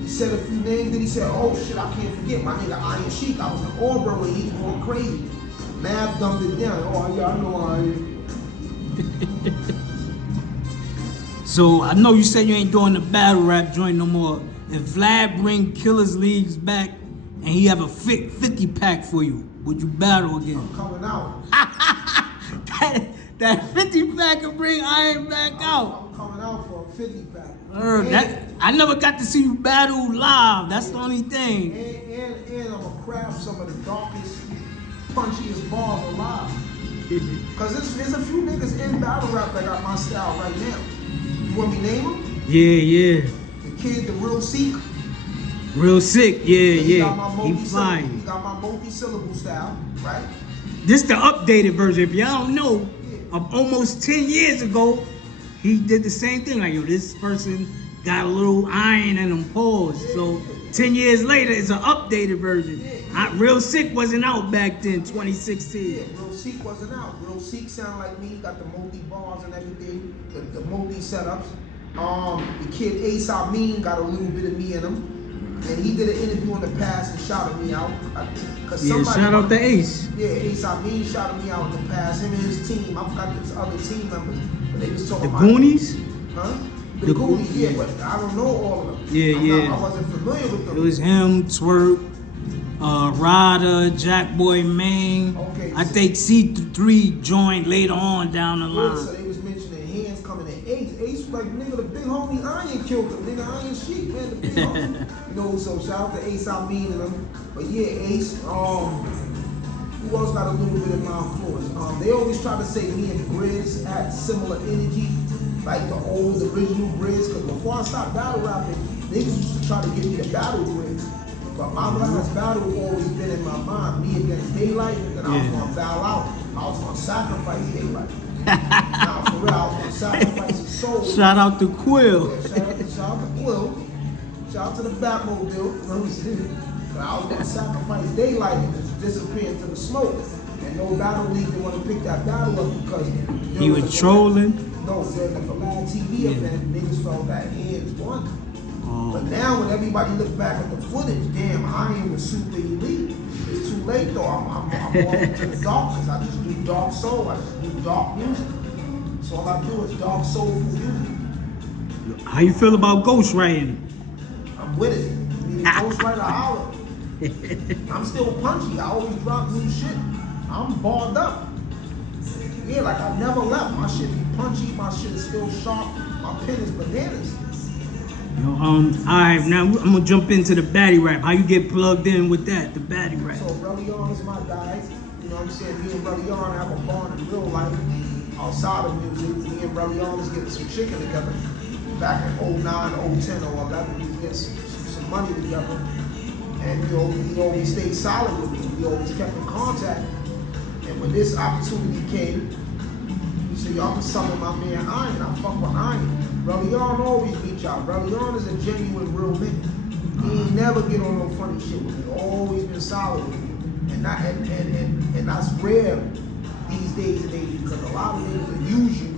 He said a few names, then he said, oh shit, I can't forget my nigga Iron Sheikh. I was in Auburn when he was going crazy. Mav dumped it down. Oh yeah, I know Iron. So I know you said you ain't doing the battle rap joint no more. If Vlad bring Killers Leagues back and he have a 50 pack for you, would you battle again? I'm coming out. that 50 pack can bring Iron back out. I'm coming out for a 50 pack. I never got to see you battle live. That's the only thing. And I'm gonna craft some of the darkest, punchiest bars alive. Cause there's a few niggas in battle rap that got my style right now. You want me to name them? Yeah. The kid, the real Sheikh. Real sick, yeah. He fine. He got my multi-syllable style, right? This the updated version. If y'all don't know, of almost 10 years ago, he did the same thing. Like, yo, this person got a little iron in them paws. So 10 years later, it's an updated version. Real Sick wasn't out back then, 2016. Yeah, Real Sheikh wasn't out. Real Sheikh sound like me, got the multi-bars and everything, the multi-setups. The kid Ace Amin got a little bit of me in him. And he did an interview in the past and shouted me out. Shout out to Ace. Yeah, Ace Amin shouted me out in the past. Him and his team. I forgot his other team members. But they was talking about the Goonies? Huh? The Goonies, yeah, but I don't know all of them. I wasn't familiar with them. It was him, Twerk, Ryder, Jackboy Maine. Okay, I think C3 joined later on down the line. So they was mentioning hands coming in. Ace was like, nigga, the big homie Iron killed him. Nigga, Iron Sheikh, man, the big homie. You know, so shout out to Ace Amin and them. But yeah, Ace, who else got a little bit of my influence? They always try to say me and Grizz had similar energy, like the old original Grizz, because before I stopped battle rapping, niggas used to try to get me to battle Grizz. But my last battle always been in my mind, me against Daylight, and I was gonna bow out. I was gonna sacrifice Daylight. Nah, for real, I was gonna sacrifice his soul. Shout out to Quill. Yeah, shout out to Quill. Shout out to the Batmobile. You know what I'm saying? But I was gonna sacrifice Daylight and just disappear into the smoke. And no battle league didn't want to pick that battle up because he was trolling. No, during the Collab TV event, niggas felt that hands won. But now when everybody look back at the footage, damn, Iron was super elite. It's too late though. I'm going into the darkness. I just do dark soul. I just do dark music. So all I do is dark soulful music. How you feel about ghostwriting? I'm with it. I mean, ghostwriter holler. I'm still punchy. I always drop new shit. I'm barred up. Yeah, like I never left. My shit be punchy. My shit is still sharp. My pen is bananas. Yo, alright, now I'm gonna jump into the baddie rap. How you get plugged in with that, the baddie rap? So Relion is my guy. You know what I'm saying? Me and Relion have a bond in real life outside of music. Me and Relion is getting some chicken together. Back in 09, 010, or 11, we get some money together. And you know, he always stayed solid with me. We always kept in contact. And when this opportunity came, he said, y'all can summon my man Iron. I fuck with Iron. Relion always reach out. Relion is a genuine, real nigga. He ain't never get on no funny shit with me. Always been solid with me. And that's rare these days and age because a lot of niggas will use you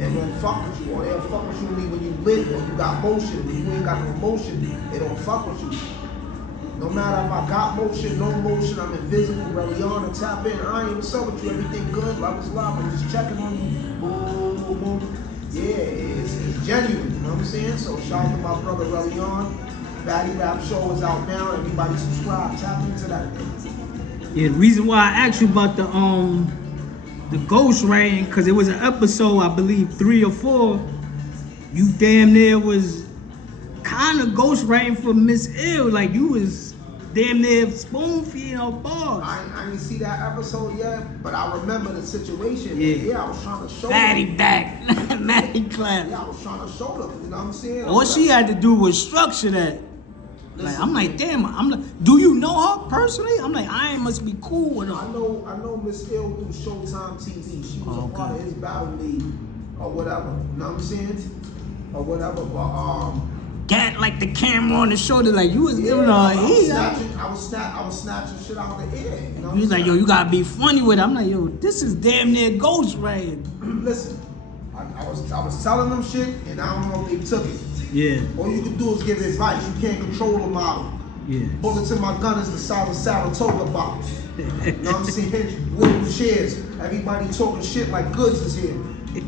and won't fuck with you. Or they'll fuck with you when you lit or you got motion. When you ain't got no motion, they don't fuck with you. No matter if I got motion, no motion, I'm invisible. Relion and tap in. I ain't what's up with you? Everything good? Love is love. I'm just checking on you. Boom, boom, boom. Yeah, it's genuine, you know what I'm saying? So shout out to my brother Relion. Batty Rap Show is out now. Everybody subscribe, tap into that thing. Yeah, the reason why I asked you about the ghost writing, because it was an episode, I believe 3 or 4, you damn near was kind of ghost writing for Miss Ill, like you was damn near spoon feeding her bars. I didn't see that episode yet, but I remember the situation. Yeah, I was trying to show Fatty them. back, Matty clap. Yeah, I was trying to show them, you know what I'm saying? All she had to do was structure that. Like, I'm like, damn, I'm like, do you know her personally? I'm like, I must be cool with her. I know Miss Ill through Showtime TV. She was a part of his battle league or whatever. You know what I'm saying? Or whatever. But Got like the camera on the shoulder, like you was giving her I a heat. I was snatching shit out of the air. You know You was like, yo, you gotta be funny with it. I'm like, yo, this is damn near ghost writing. Listen, I was telling them shit, and I don't know if they took it. Yeah. All you can do is give advice. You can't control the model. Yeah. Bullets in my gun is the size of Saratoga box. You know what I'm saying? Little chairs. Everybody talking shit like Goods is here.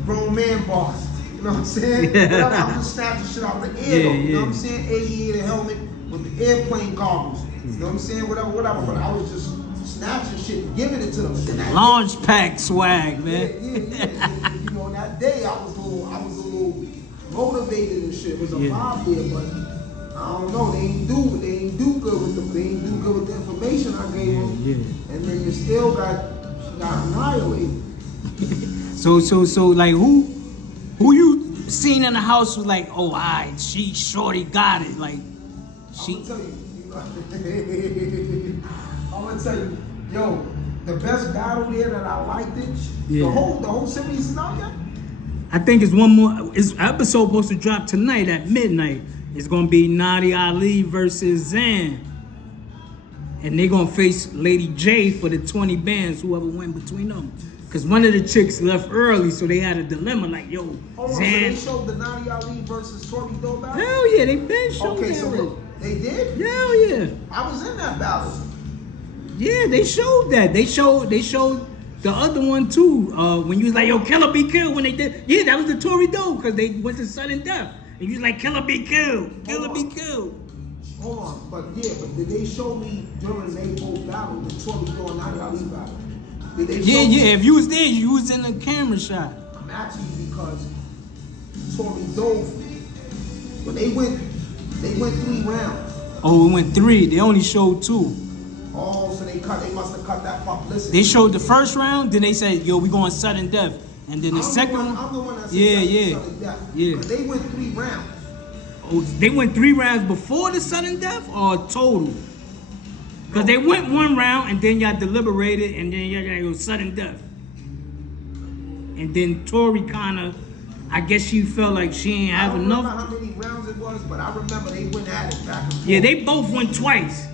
Grown man boss. You know what I'm saying? Yeah. I'm just snatching shit out of the air, though. Yeah, You know what I'm saying? Aviator helmet with the airplane goggles. You know what I'm saying? Whatever. But I was just snatching shit, giving it to them. Launch pack swag, man. Yeah. You know, that day I was a little motivated and shit. It was a vibe there, but I don't know. They ain't do good with the information I gave them. Yeah. And then she got annihilated. So like who you seen in the house was like, oh, alright, she shorty got it. Like she. I'm gonna tell you, yo, the best battle there that I liked it. Yeah. The whole series is out yet. I think it's one more. It's episode supposed to drop tonight at midnight. It's gonna be Nadia Ali versus Zan, and they're gonna face Lady J for the 20 bands. Whoever win between them, because one of the chicks left early, so they had a dilemma. Like, yo, Zan. So they showed the Nadia Ali versus Tori Doe battle. Hell yeah, they been showing. Okay, so they did. Hell yeah. I was in that battle. Yeah, they showed that. They showed the other one too. When you was like, yo, Killer Be Killed, when they did, yeah, that was the Tory Doe, because they went to sudden death. And you was like, Killer Be Killed, Killer Be Killed. Hold on, but did they show me during they both battle, the Tory Doe and Nadia Ali battle? Did they show me? If you was there, you was in the camera shot. I'm asking you because Tory Doe, when they went 3 rounds. Oh, it went 3. They only showed 2. Oh, so they must have cut that part. Listen. They showed the first round, then they said, yo, we going sudden death. And then the second one. I'm the one that said sudden death. Yeah. But they went 3 rounds. Oh, they went 3 rounds before the sudden death or total? Because they went 1 round and then y'all deliberated and then y'all gotta go sudden death. And then Tori kinda, I guess she felt like she ain't have enough. I don't remember how many rounds it was, but I remember they went at it back and forth. Yeah, they both went twice.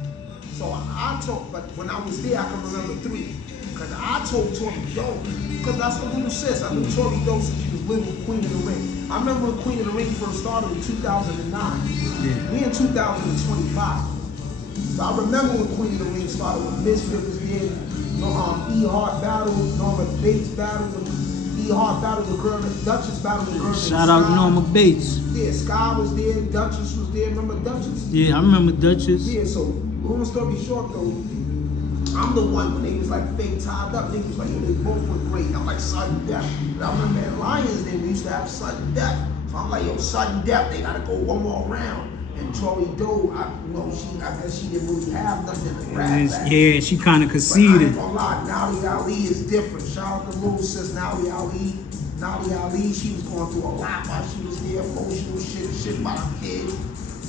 So I told, but when I was there, I can remember 3. Because I told Tori Doe, because that's the little sis. I knew Tori Doe since she was little Queen of the Ring. I remember when Queen of the Ring first started in 2009. Yeah. We in 2025. So I remember when Queen of the Ring started with Misfit was there, E Hart battle, Norma Bates battle, E Hart battle, the girl, Duchess battle, the girl. Shout out Norma Bates. Yeah, Sky was there, Duchess was there. Remember Duchess? Yeah, I remember Duchess. Yeah, so long story short though, I'm the one when they was like fake tied up, they was like, yo, they both were great. I'm like, sudden death. And I remember at Lions Day, we used to have sudden death. So I'm like, yo, sudden death, they gotta go 1 more round. And Tori Doe, I guess she didn't really have nothing to grab back. Yeah, she kind of conceded. But I ain't gonna lie, Nadia Ali is different. Shout out to little sis Nadia Ali. Nadia Ali, she was going through a lot while she was there, emotional shit about her kids.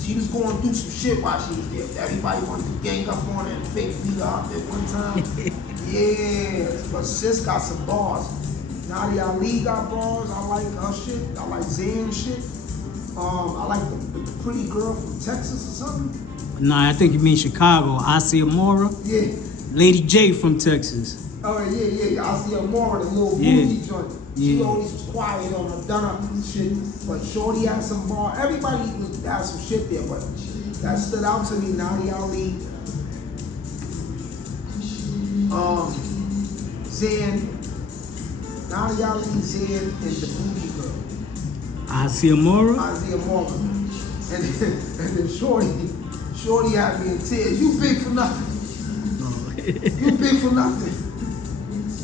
She was going through some shit while she was there. Everybody wanted to gang up on her and fake beat her up at one time. Yeah, but sis got some bars. Nadia Ali got bars. I like her shit. I like Zan shit. I like the pretty girl from Texas or something. Nah, I think you mean Chicago. Asia Mora. Yeah. Lady J from Texas. Oh yeah. Asia Mora, the little booty joint. She always was quiet on her done up and shit, but Shorty had some bar. Everybody had some shit there, but that stood out to me. Nadia Ali, Zan, Nadia Ali, Zan, and the booty girl. Isaiah Mora. And then Shorty had me in tears. You big for nothing. You big for nothing.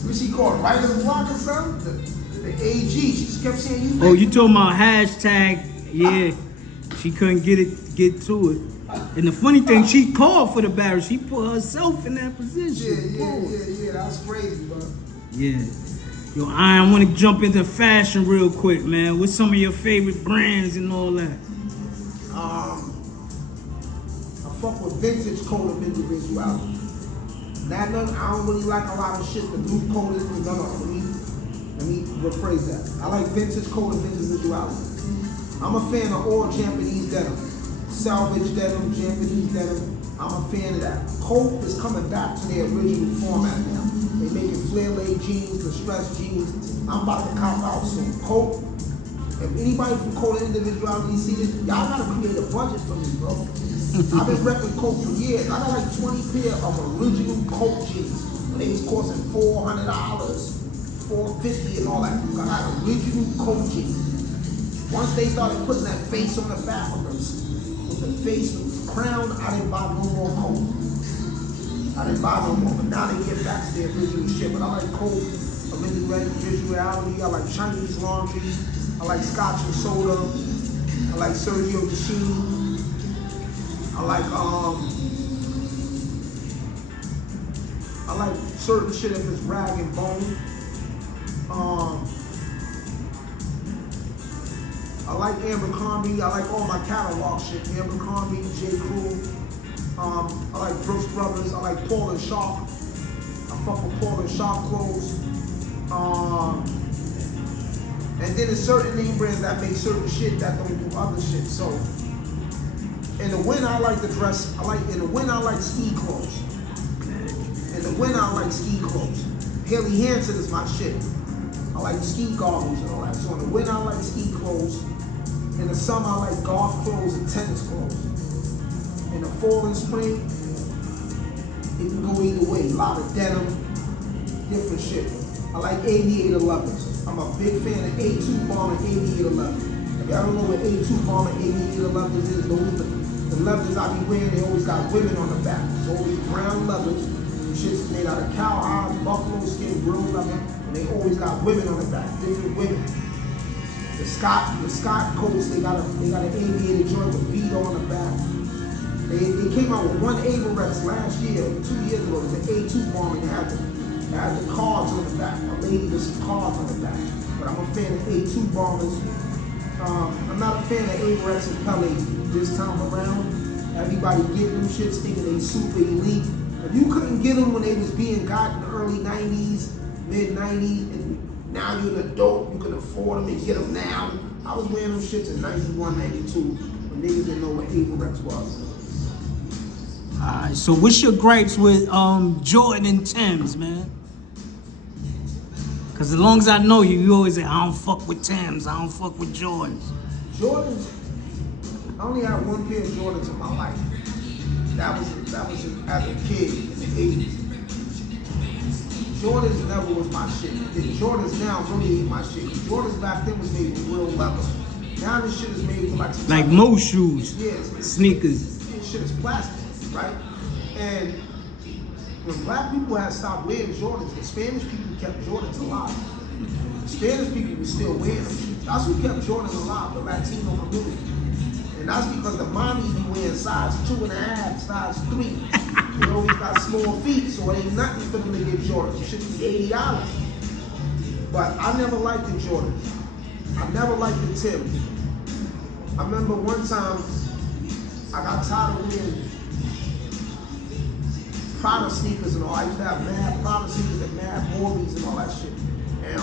What she called? Right of the block or something? The AG. She just kept saying you big. Oh, you talking about hashtag? Yeah. She couldn't get to it. And the funny thing, she called for the battle. She put herself in that position. Yeah. That's crazy, bro. Yeah. Yo, I want to jump into fashion real quick, man. What's some of your favorite brands and all that? I fuck with vintage code of individuality. I don't really like a lot of shit. The new code is no. Let me rephrase that. I like vintage code of individuality. I'm a fan of all Japanese denim, salvage denim, Japanese denim. I'm a fan of that. Coat is coming back to their original format now. They making flare-laid jeans, distressed jeans. I'm about to cop out soon. Coat. If anybody from Coat Individuality see this, y'all gotta create a budget for me, bro. I've been repping Coat for years. I got like 20 pair of original Coat jeans. They was costing $400, $450 and all that. I got original Coat jeans. Once they started putting that face on the back of them, with the face crown, I didn't buy no more Coat. I didn't buy no more, but now they get back to their original shit. But I like Coat of individuality. I like Chinese laundry. I like Scotch and Soda. I like Sergio Tacchini. I like certain shit if it's rag and bone. I like Abercrombie. I like all my catalog shit. Abercrombie, J. Crew. I like Brooks Brothers. I like Paul and Sharp. I fuck with Paul and Sharp clothes. And then there's certain name brands that make certain shit that don't do other shit. So in the winter I like to dress. In the winter I like ski clothes. In the winter I like ski clothes. Haley Hansen is my shit. I like ski goggles and all that. So in the winter I like ski clothes. In the summer I like golf clothes and tennis clothes. In the fall and spring, it can go either way. A lot of denim, different shit. I like aviator leathers. I'm a big fan of A2 Bomber aviator leather. If y'all don't know what A2 Bomber aviator leathers is, those are the leathers I be wearing. They always got women on the back. It's always brown leathers. Shit's made out of cowhide, buffalo skin, real leather, and they always got women on the back, different women. The Scott coats, they got an aviator joint with Vito on the back. They came out with one Averex last year, 2 years ago. It was an A2 Bomber. They had the cards on the back. A lady with some cards on the back. But I'm a fan of A2 Bombers. I'm not a fan of Averex and Pele this time around. Everybody getting them shits thinking they super elite. If you couldn't get them when they was being got in the early 90s, mid 90s, and now you're an adult, you can afford them and get them now. I was wearing them shits in 91, 92 when niggas didn't know what Averex was. Alright, so what's your gripes with Jordan and Timbs, man? Cause as long as I know you, you always say, I don't fuck with Timbs, I don't fuck with Jordans. Jordans, I only had one pair of Jordans in my life. That was as a kid in the 80s. Jordans never was my shit. The Jordans now really ain't my shit. Jordans back then was made with real leather. Now this shit is made with like most shoes, sneakers. This shit is plastic. Right? And when black people had stopped wearing Jordans, the Spanish people kept Jordans alive. The Spanish people were still wearing them. That's who kept Jordans alive, the Latino community. And that's because the mommies be wearing size 2.5, size 3. They always got small feet, so it ain't nothing for them to get Jordans. It should be $80. But I never liked the Jordans. I never liked the Timbs. I remember one time I got tired of wearing Prada sneakers and all. I used to have mad Prada sneakers and mad Morbies and all that shit. And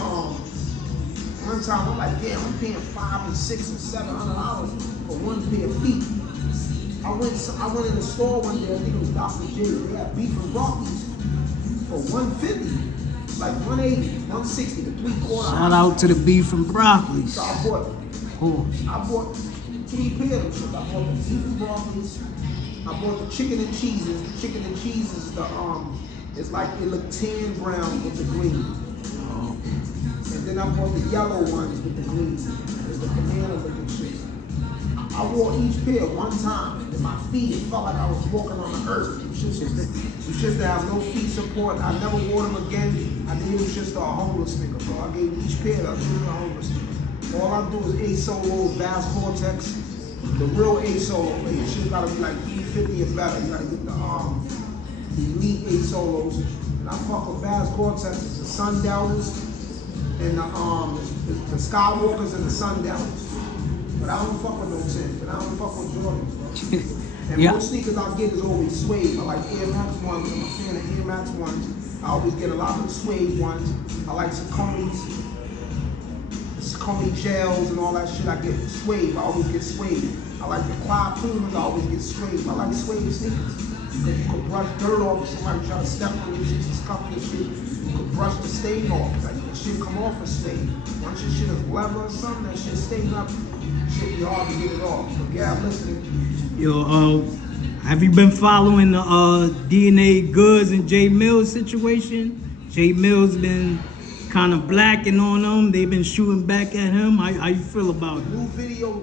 one time I'm like, damn, I'm paying $500 and $600 and $700 for one pair of feet. I went in the store one day, I think it was Dr. J. They had beef and brockies for $150, like $180, $160, the 3/4. Shout out to the beef and broccoli. So I bought 3 pairs of shit. I bought the beef and brockies. I bought the chicken and cheese. The chicken and cheese is it's like it looked tan brown with the green. And then I bought the yellow ones with the green. It's the banana looking shit. I wore each pair one time, and my feet, it felt like I was walking on the earth. It was just to have no feet support. I never wore them again. I think it was just a homeless nigga, bro. I gave each pair to a homeless nigga. All I do is A solos, Bass Cortex, the real A solo. Like, it shit gotta be like 350 and better. You gotta get the elite A solos. And I fuck with Bass Cortex, it's the Sundowners, and the Skywalkers and the Sundowners. But I don't fuck with no Timbs, and I don't fuck with Jordans, bro. And most sneakers I get is always suede. I like Air Max ones. I'm a fan of Air Max ones. I always get a lot of the suede ones. I like Saucony's gels and all that shit. I get suede. I always get suede. I like the Clyde Pumas. I always get suede. I like suede sneakers because you can brush dirt off if somebody try to step on your shit, scuff your shit. You can brush the stain off. Like the shit come off a stain. Once your shit is leather or something, that shit stain up. Shit be hard to get it off. But yeah, I'm listening. Yo, have you been following the DNA Goods and J Mills situation? J Mills been kind of blacking on them. They've been shooting back at him. How you feel about it? New video,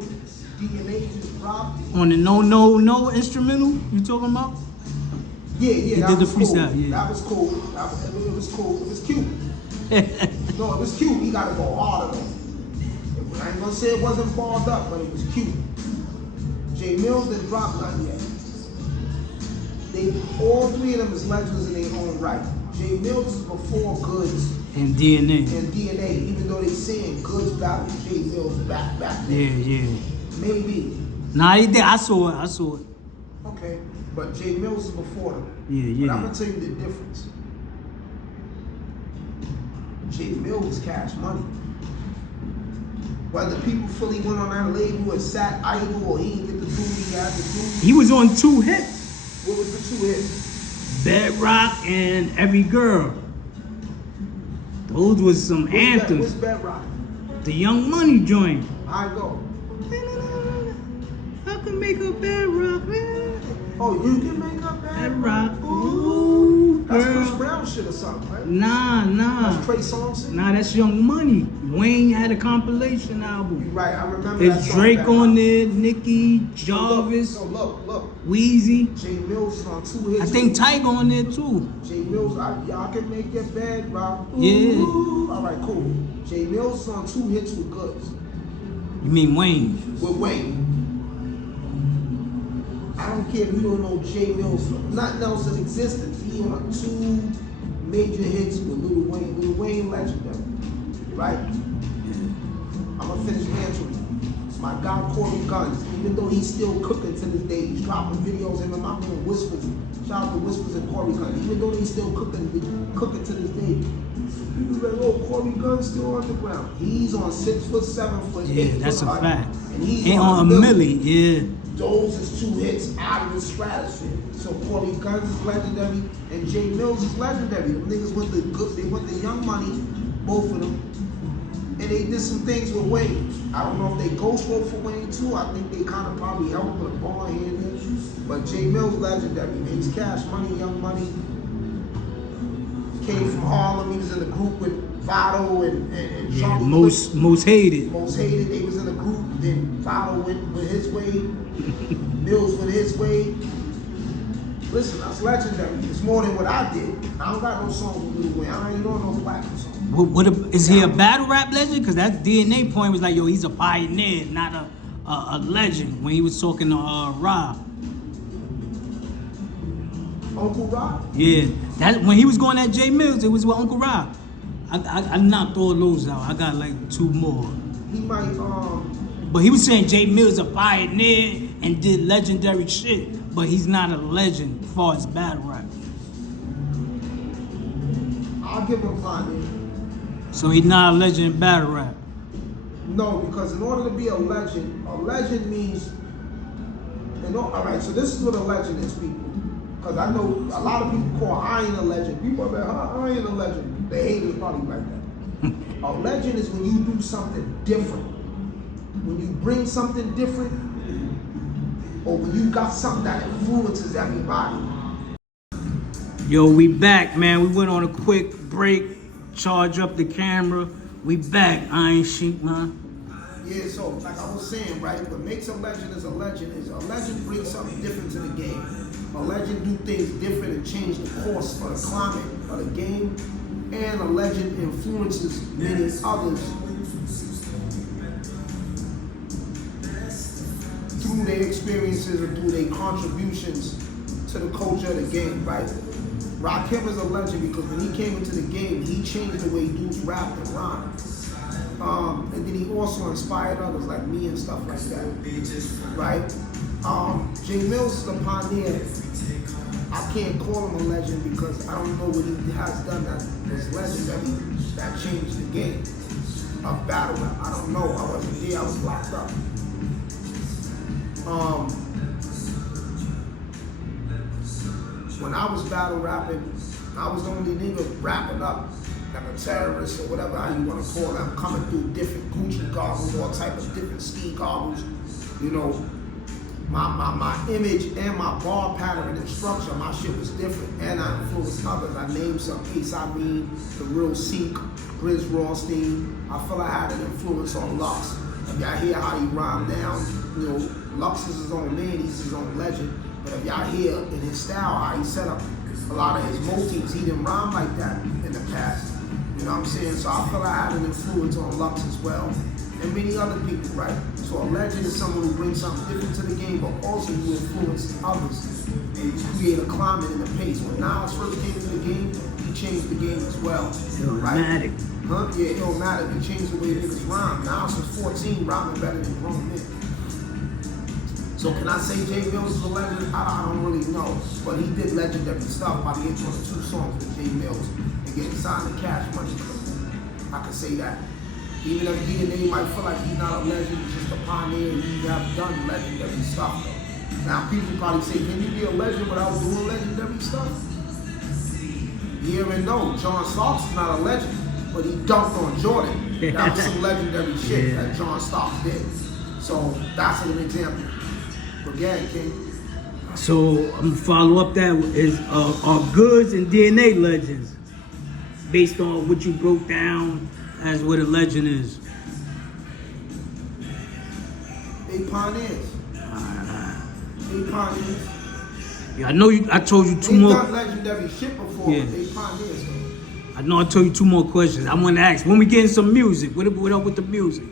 DNA just dropped. On the No instrumental you talking about? Yeah, He that did the was cool. freestyle, yeah. That was cool. It was cool. It was cute. No, it was cute. He got to go harder though. I ain't gonna say it wasn't balled up, but it was cute. J Mills didn't drop nothing yet. All three of them is legends in their own right. J Mills is before Goods and DNA. Even though they saying Goods back, J Mills back. Yeah. Maybe. Nah, he did. I saw it. Okay, but J Mills is before them. Yeah. But I'm gonna tell you the difference. J Mills is Cash Money. Whether people feel he went on that label and sat idle or he didn't get the do he had to do. He was on 2 hits. What was the 2 hits? Bedrock and Every Girl. Those was some anthems. What's Bedrock? The Young Money joint. I go. I can make a bedrock, man. Oh, you can make a Bedrock. Ooh, that's girl. Chris Brown shit or something, right? Nah. That's Trey Songz. Nah, that's Young Money. Wayne had a compilation album. You're right, I remember There's that song. Drake on there, Nicki, Jarvis, Look. Weezy. J Mills is on 2 hits. I think Tyga on there too. J Mills, y'all can make your bed rock. Yeah. All right, cool. J Mills is on 2 hits with Goods. You mean Wayne? With Wayne. I don't care if you don't know J Mills, nothing else in existence. He on 2 major hits with Lil Wayne. Lil Wayne legendary, right? I'm gonna finish answering. My guy Corey Guns, even though he's still cooking to this day, he's dropping videos and I'm doing Whispers. Shout out to Whispers and Corey Guns. Even though he's still cooking to this day. People like, oh, Corey Guns still underground. He's on 6 foot, 7 foot. Yeah, that's a fact. And he's Ain't on a milli, yeah. Those is 2 hits out of the stratosphere. So Corey Guns is legendary and J Mills is legendary. Them niggas went they went the Young Money, both of them. And they did some things with Wayne. I don't know if they ghost wrote for Wayne too. I think they kind of probably helped with a ball here and there. But J Mills legendary. He's Cash Money, Young Money. Came from Harlem. He was in the group with Vado and Yeah, Charlie. most hated. Most hated. They was in the group. Then Vado went with his way. Mills went his way. Listen, that's legendary. It's more than what I did. I don't got no songs with Lil Wayne. I ain't know no black songs. Is he a battle rap legend? Because that DNA point was like, yo, he's a pioneer, not a legend. When he was talking to Rob. Uncle Rob? Yeah, that when he was going at J Mills, it was with Uncle Rob. I knocked all those out. I got like 2 more. He might But he was saying J Mills a pioneer and did legendary shit, but he's not a legend as far as battle rap. I'll give him pioneer. So he's not a legend in battle rap. No, because in order to be a legend means. All right, so this is what a legend is, people. Because I know a lot of people call I ain't a legend. People are like, I ain't a legend. The haters probably like that. A legend is when you do something different. When you bring something different, or when you got something that influences everybody. Yo, we back, man. We went on a quick break. charge up the camera. We back. I ain't Sheikh, man. Yeah, so like I was saying, right, what makes a legend is a legend brings something different to the game. A legend do things different and change the course or the climate of the game, and a legend influences many others through their experiences and through their contributions to the culture of the game, right? Rakim is a legend because when he came into the game, he changed the way dudes rapped and rhymed. And then he also inspired others like me and stuff like that, right? J Mills is a pioneer. I can't call him a legend because I don't know what he has done that was legendary that changed the game of battle rap. I don't know. I wasn't there. I was locked up. When I was battle rapping, I was the only nigga rapping up like a terrorist or whatever how you want to call it. I'm coming through different Gucci goggles, all type of different ski goggles. You know, my image and my bar pattern and structure, my shit was different. And I influenced others. I named some Ace Irene, The Real Sheikh, Grizz Rothstein. I feel I had an influence on Lux. If y'all hear how he rhymed down, you know, Lux is his own man, he's his own legend. But if y'all hear in his style how he set up a lot of his motifs, he didn't rhyme like that in the past. You know what I'm saying? So I feel I had an influence on Lux as well, and many other people, right? So a legend is someone who brings something different to the game, but also you influence others and you create a climate and a pace. When Nas first came into the game, he changed the game as well. Illmatic. Right? Huh? Yeah, Illmatic. He changed the way niggas rhyme. Nas was 14, rhyming better than grown men. So can I say J Mills is a legend? I don't really know. But he did legendary stuff by the intro of 2 songs with J Mills and getting signed to Cash Money. I can say that. Even if DNA might feel like he's not a legend, he's just a pioneer and he have done legendary stuff though. Now people probably say, can you be a legend without doing legendary stuff? Yeah and no. John Starks is not a legend, but he dunked on Jordan. That was some legendary shit that John Starks did. So that's an example. Again, King. So I'm gonna follow up that is are Goods and DNA legends based on what you broke down as what a legend is. They pioneers. They pioneers. Yeah, I know you. I told you 2 They've more. done legendary shit before. Yeah. But they pioneers. Though. I know I told you 2 more questions. I want to ask when we getting some music. What up with the music?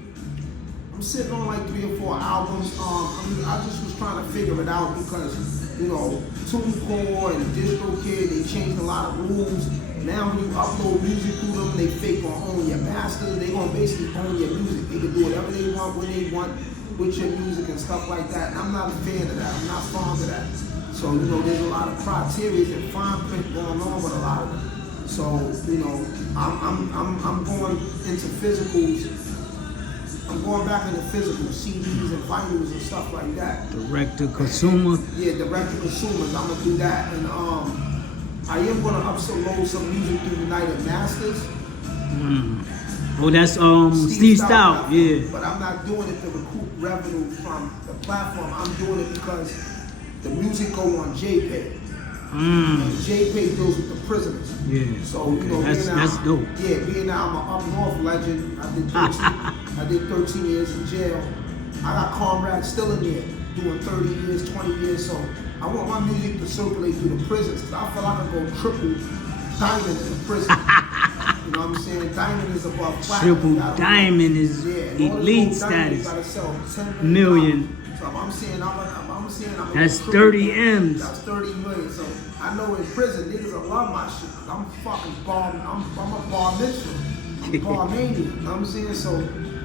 I'm sitting on like 3 or 4 albums. I just was trying to figure it out because, you know, TuneCore and DistroKid, they changed a lot of rules. Now when you upload music through them, they fake gonna own your masters. They gonna basically own your music. They can do whatever they want when they want with your music and stuff like that. And I'm not a fan of that. I'm not fond of that. So, you know, there's a lot of criteria and fine print going on with a lot of them. So, you know, I'm going into physicals. I'm going back into physical CDs and vinyls and stuff like that. Direct to consumer. Yeah, direct to consumers. I'm gonna do that, and I am gonna upload some music through United Masters. Oh, that's Steve Stout. Yeah. But I'm not doing it to recoup revenue from the platform. I'm doing it because the music go on JPay. And JPay deals with the prisoners. Yeah. So you know, that's dope. Yeah, being now I'm an up north legend. I did 13 years in jail. I got comrades still in there doing 30 years, 20 years. So I want my music to circulate through the prisons because I feel like I can go triple diamond in the prison. You know what I'm saying? Diamond is above platinum. Triple diamond is elite status. Million. So I'm saying I'm That's 30 M's. That's 30 million. So I know in prison niggas will love my shit. I'm fucking bar. I'm a bar mitzvah. I'm bar mania. You know what I'm saying? So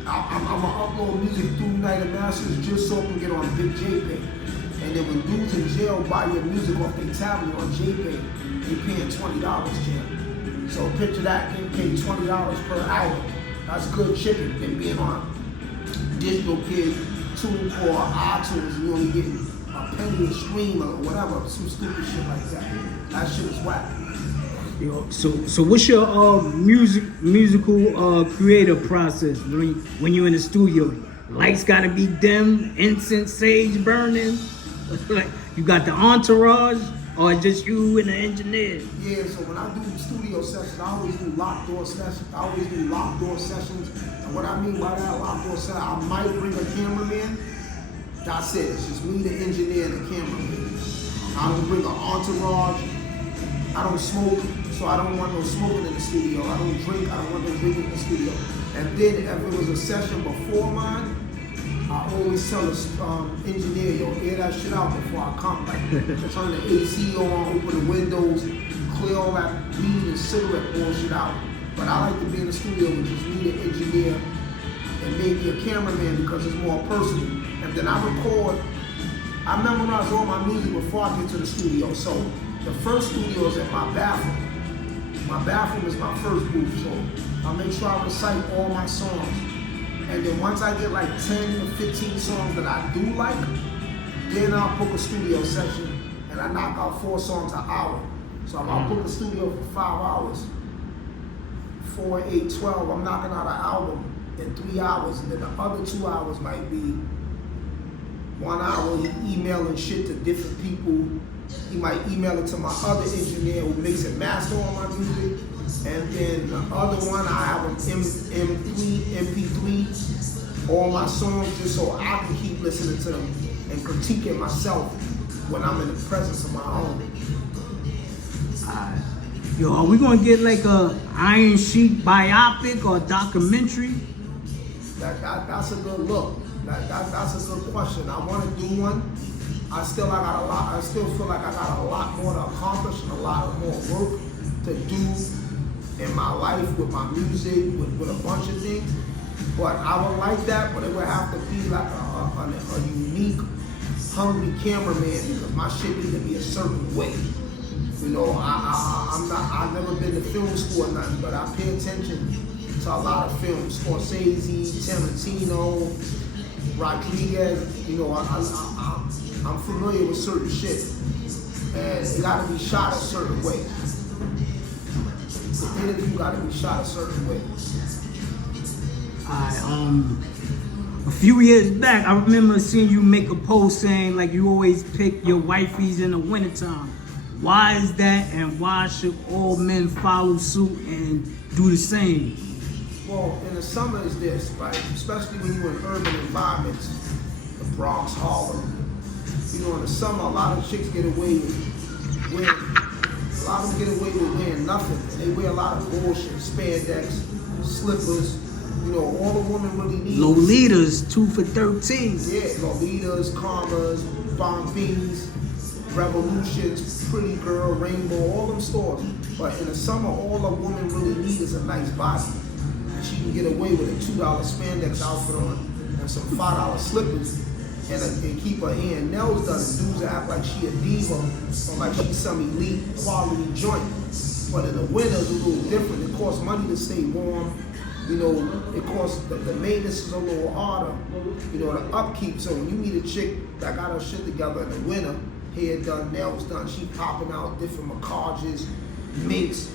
I'm gonna upload music through United Masters just so I can get on Big JPay. And then when dudes in jail buy your music off their tablet on JPay, they paying $20, champ. So picture that, they pay $20 per hour. That's good shipping than being on DistroKid, TuneCore, iTunes, you only getting a penny a stream or whatever, some stupid shit like that. That shit is whack. Yo, so what's your musical creative process when you're in the studio? Lights gotta be dim, incense, sage burning. Like you got the entourage. Or just you and the engineer? Yeah, so when I do studio sessions, I always do locked door sessions. And what I mean by that locked door session, I might bring a cameraman. That's it. It's just me, the engineer, and the cameraman. I don't bring an entourage. I don't smoke, so I don't want no smoking in the studio. I don't drink. I don't want no drinking in the studio. And then if it was a session before mine, I always tell the engineer, yo, air that shit out before I come. Like, turn the AC on, open the windows, clear all that weed and cigarette bullshit out. But I like to be in the studio with just me, the engineer, and maybe a cameraman because it's more personal. And then I record, I memorize all my music before I get to the studio. So the first studio is at my bathroom. My bathroom is my first booth, so I make sure I recite all my songs. And then once I get like 10 to 15 songs that I do like, then I'll book a studio session and I knock out 4 songs an hour. So if I book a studio for 5 hours, 4, 8, 12, I'm knocking out an album in 3 hours, and then the other 2 hours might be 1 hour emailing shit to different people. He might email it to my other engineer who makes it master on my music. And then the other one, I have an MP3, all my songs, just so I can keep listening to them and critiquing myself when I'm in the presence of my own. Yo, are we gonna get like a Iron Sheikh biopic or documentary? That's a good look. That's a good question. I want to do one. I still feel like I got a lot more to accomplish and a lot more work to do in my life with my music, with a bunch of things. But I would like that, but it would have to be like a unique, hungry cameraman because my shit need to be a certain way. You know, I've never been to film school or nothing, but I pay attention to a lot of films. Scorsese, Tarantino, Rodriguez, you know, I'm familiar with certain shit. And it gotta be shot a certain way. The interview gotta be shot a certain way. A few years back, I remember seeing you make a post saying like you always pick your wifeys in the wintertime. Why is that, and why should all men follow suit and do the same? Well, in the summer is this, right? Especially when you're in urban environments, the Bronx, Harlem. You know, in the summer, a lot of chicks get away with wearing nothing. And they wear a lot of bullshit, spandex, slippers. You know, all the woman really needs. Lolitas, 2 for 13. Yeah, Lolitas, Karmas, Bombees, Revolutions, Pretty Girl, Rainbow, all them stores. But in the summer, all a woman really needs is a nice body. She can get away with a $2 spandex outfit on and some $5 slippers and keep her hair and nails done. And dudes act like she a diva or like she's some elite quality joint. But in the winter, it's a little different. It costs money to stay warm. You know, it costs, the maintenance is a little harder. You know, the upkeep. So when you meet a chick that got her shit together in the winter, hair done, nails done, she popping out different macages, minks,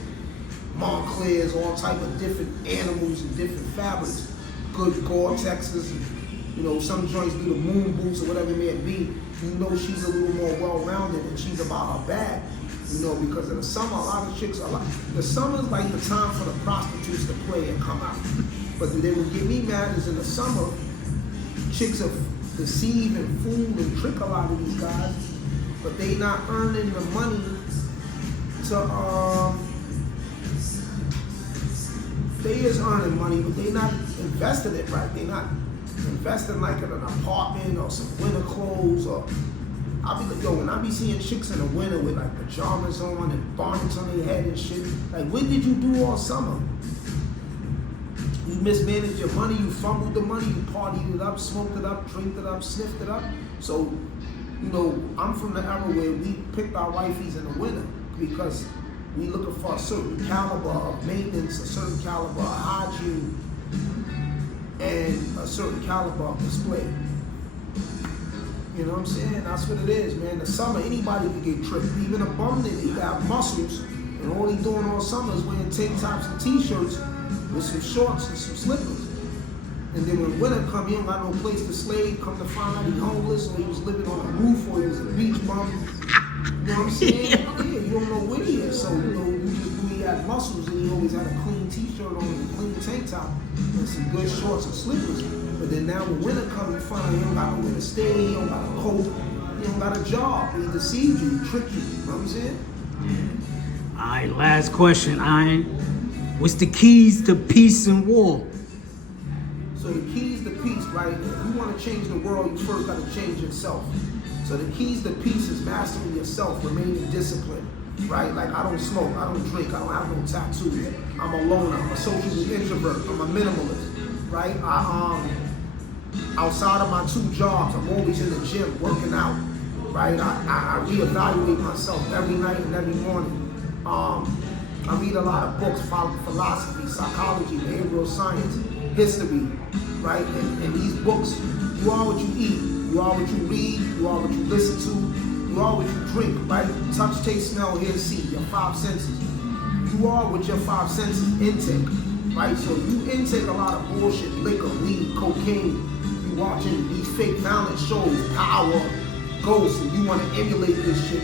Montclairs, all type of different animals and different fabrics. Good Gore-Texes, you know, some joints do the moon boots or whatever it may be. You know she's a little more well-rounded and she's about her bag. You know, because in the summer, a lot of chicks are like, the summer is like the time for the prostitutes to play and come out. But they would get me mad is in the summer, chicks have deceive and fool and trick a lot of these guys, but they not earning the money to, they is earning money, but they not investing it right. They not investing like in an apartment or some winter clothes or, I be like, yo, when I be seeing chicks in the winter with like pajamas on and bonnets on their head and shit, like what did you do all summer? You mismanaged your money, you fumbled the money, you partied it up, smoked it up, drank it up, sniffed it up. So, you know, I'm from the era where we picked our wifeys in the winter because we looking for a certain caliber of maintenance, a certain caliber of hygiene, and a certain caliber of display. You know what I'm saying? That's what it is, man. The summer, anybody can get tricked. Even a bum nigga, he got muscles, and all he doing all summer is wearing tank tops and t-shirts with some shorts and some slippers. And then when winter come, he don't got no place to slay. Come to find out he homeless, or he was living on a roof, or he was a beach bum. You know what I'm saying? Yeah, you don't know where he is. So, you know, he had muscles and he always had a clean t-shirt on and a clean tank top and some good shorts and slippers. But then now when winter comes, you find he don't got nowhere to stay, he don't got a coat, he don't got a job. He deceived you, he tricked you. You know what I'm saying? All right, last question, Iron. What's the keys to peace and war? So the keys to peace, right? If you want to change the world, you first got to change yourself. So the keys to peace is mastering yourself, remaining disciplined, right? Like I don't smoke, I don't drink, I don't have no tattoos. I'm a loner, I'm a social introvert, I'm a minimalist, right? Outside of my 2 jobs, I'm always in the gym working out, right? I reevaluate myself every night and every morning. I read a lot of books, philosophy, psychology, behavioral science, history, right? And these books, you are what you eat, you are what you read, you are what you listen to, you are what you drink, right? Touch, taste, smell, hear, see, your 5 senses. You are what your 5 senses intake, right? So you intake a lot of bullshit, liquor, weed, cocaine, you watching these fake talent shows, power, ghosts, and you want to emulate this shit.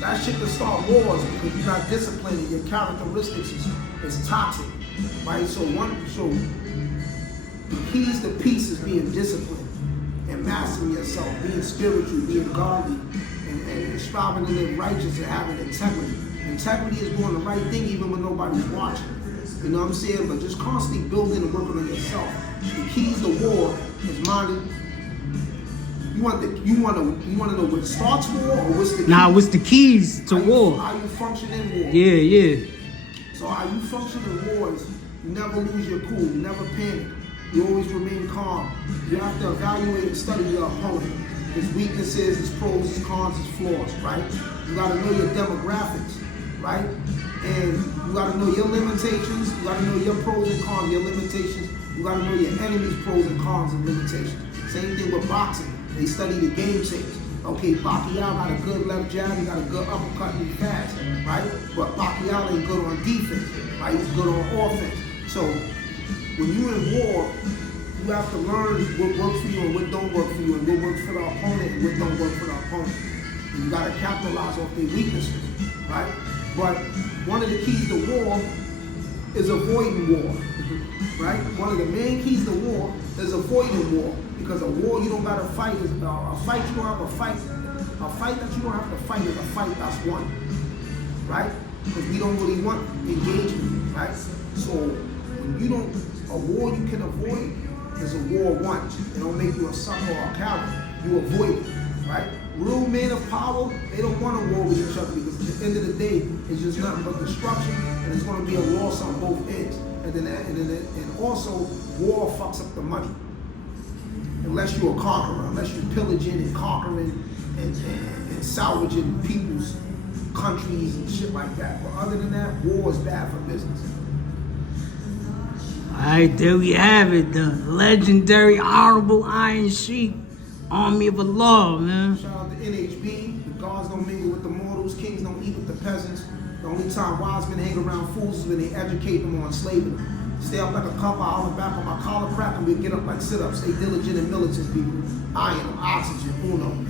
That shit can start wars because you're not disciplined and your characteristics is toxic, right? So the keys to peace is being disciplined and mastering yourself, being spiritual, being godly, and striving to live righteous and having integrity. Integrity is doing the right thing even when nobody's watching. You know what I'm saying? But just constantly building and working on yourself. The keys to war is minding. You want to know what starts war or what's the keys? Nah, what's the keys to war? How you function in war. Yeah. So how you function in war is you never lose your cool, you never panic, you always remain calm. You have to evaluate and study your opponent, his weaknesses, his pros, his cons, his flaws, right? You gotta know your demographics, right? And you gotta know your limitations, you gotta know your pros and cons, your limitations, you gotta know your enemy's pros and cons and limitations. Same thing with boxing. They study the game tapes. Okay, Pacquiao got a good left jab, he got a good uppercut and he's fast, right? But Pacquiao ain't good on defense, right? He's good on offense. So when you're in war, you have to learn what works for you and what don't work for you, and what works for the opponent and what don't work for the opponent. And you gotta capitalize off their weaknesses, right? But one of the keys to war is avoiding war, right? One of the main keys to war is avoiding war. Because a war you don't gotta fight is a fight you don't have to fight. A fight that you don't have to fight is a fight that's won, right? Because we don't really want engagement, right? So when you don't, a war you can avoid is a war won. It don't make you a sucker or a coward. You avoid it, right? Real men of power, they don't want to war with each other because at the end of the day, it's just nothing but destruction, and it's going to be a loss on both ends. And also, war fucks up the money. Unless you're a conqueror, unless you're pillaging and conquering and salvaging people's countries and shit like that. But other than that, war is bad for business. All right, there we have it. The legendary Honorable Iron Sheikh, Army of Allah, man. Shout out to NHB. The gods don't mingle with the mortals. Kings don't eat with the peasants. The only time wise men hang around fools is when they educate them on slavery. Stay up like a couple hours back on my collar crack and we get up like sit-ups. Stay diligent and militant, people. Iron, oxygen, uno.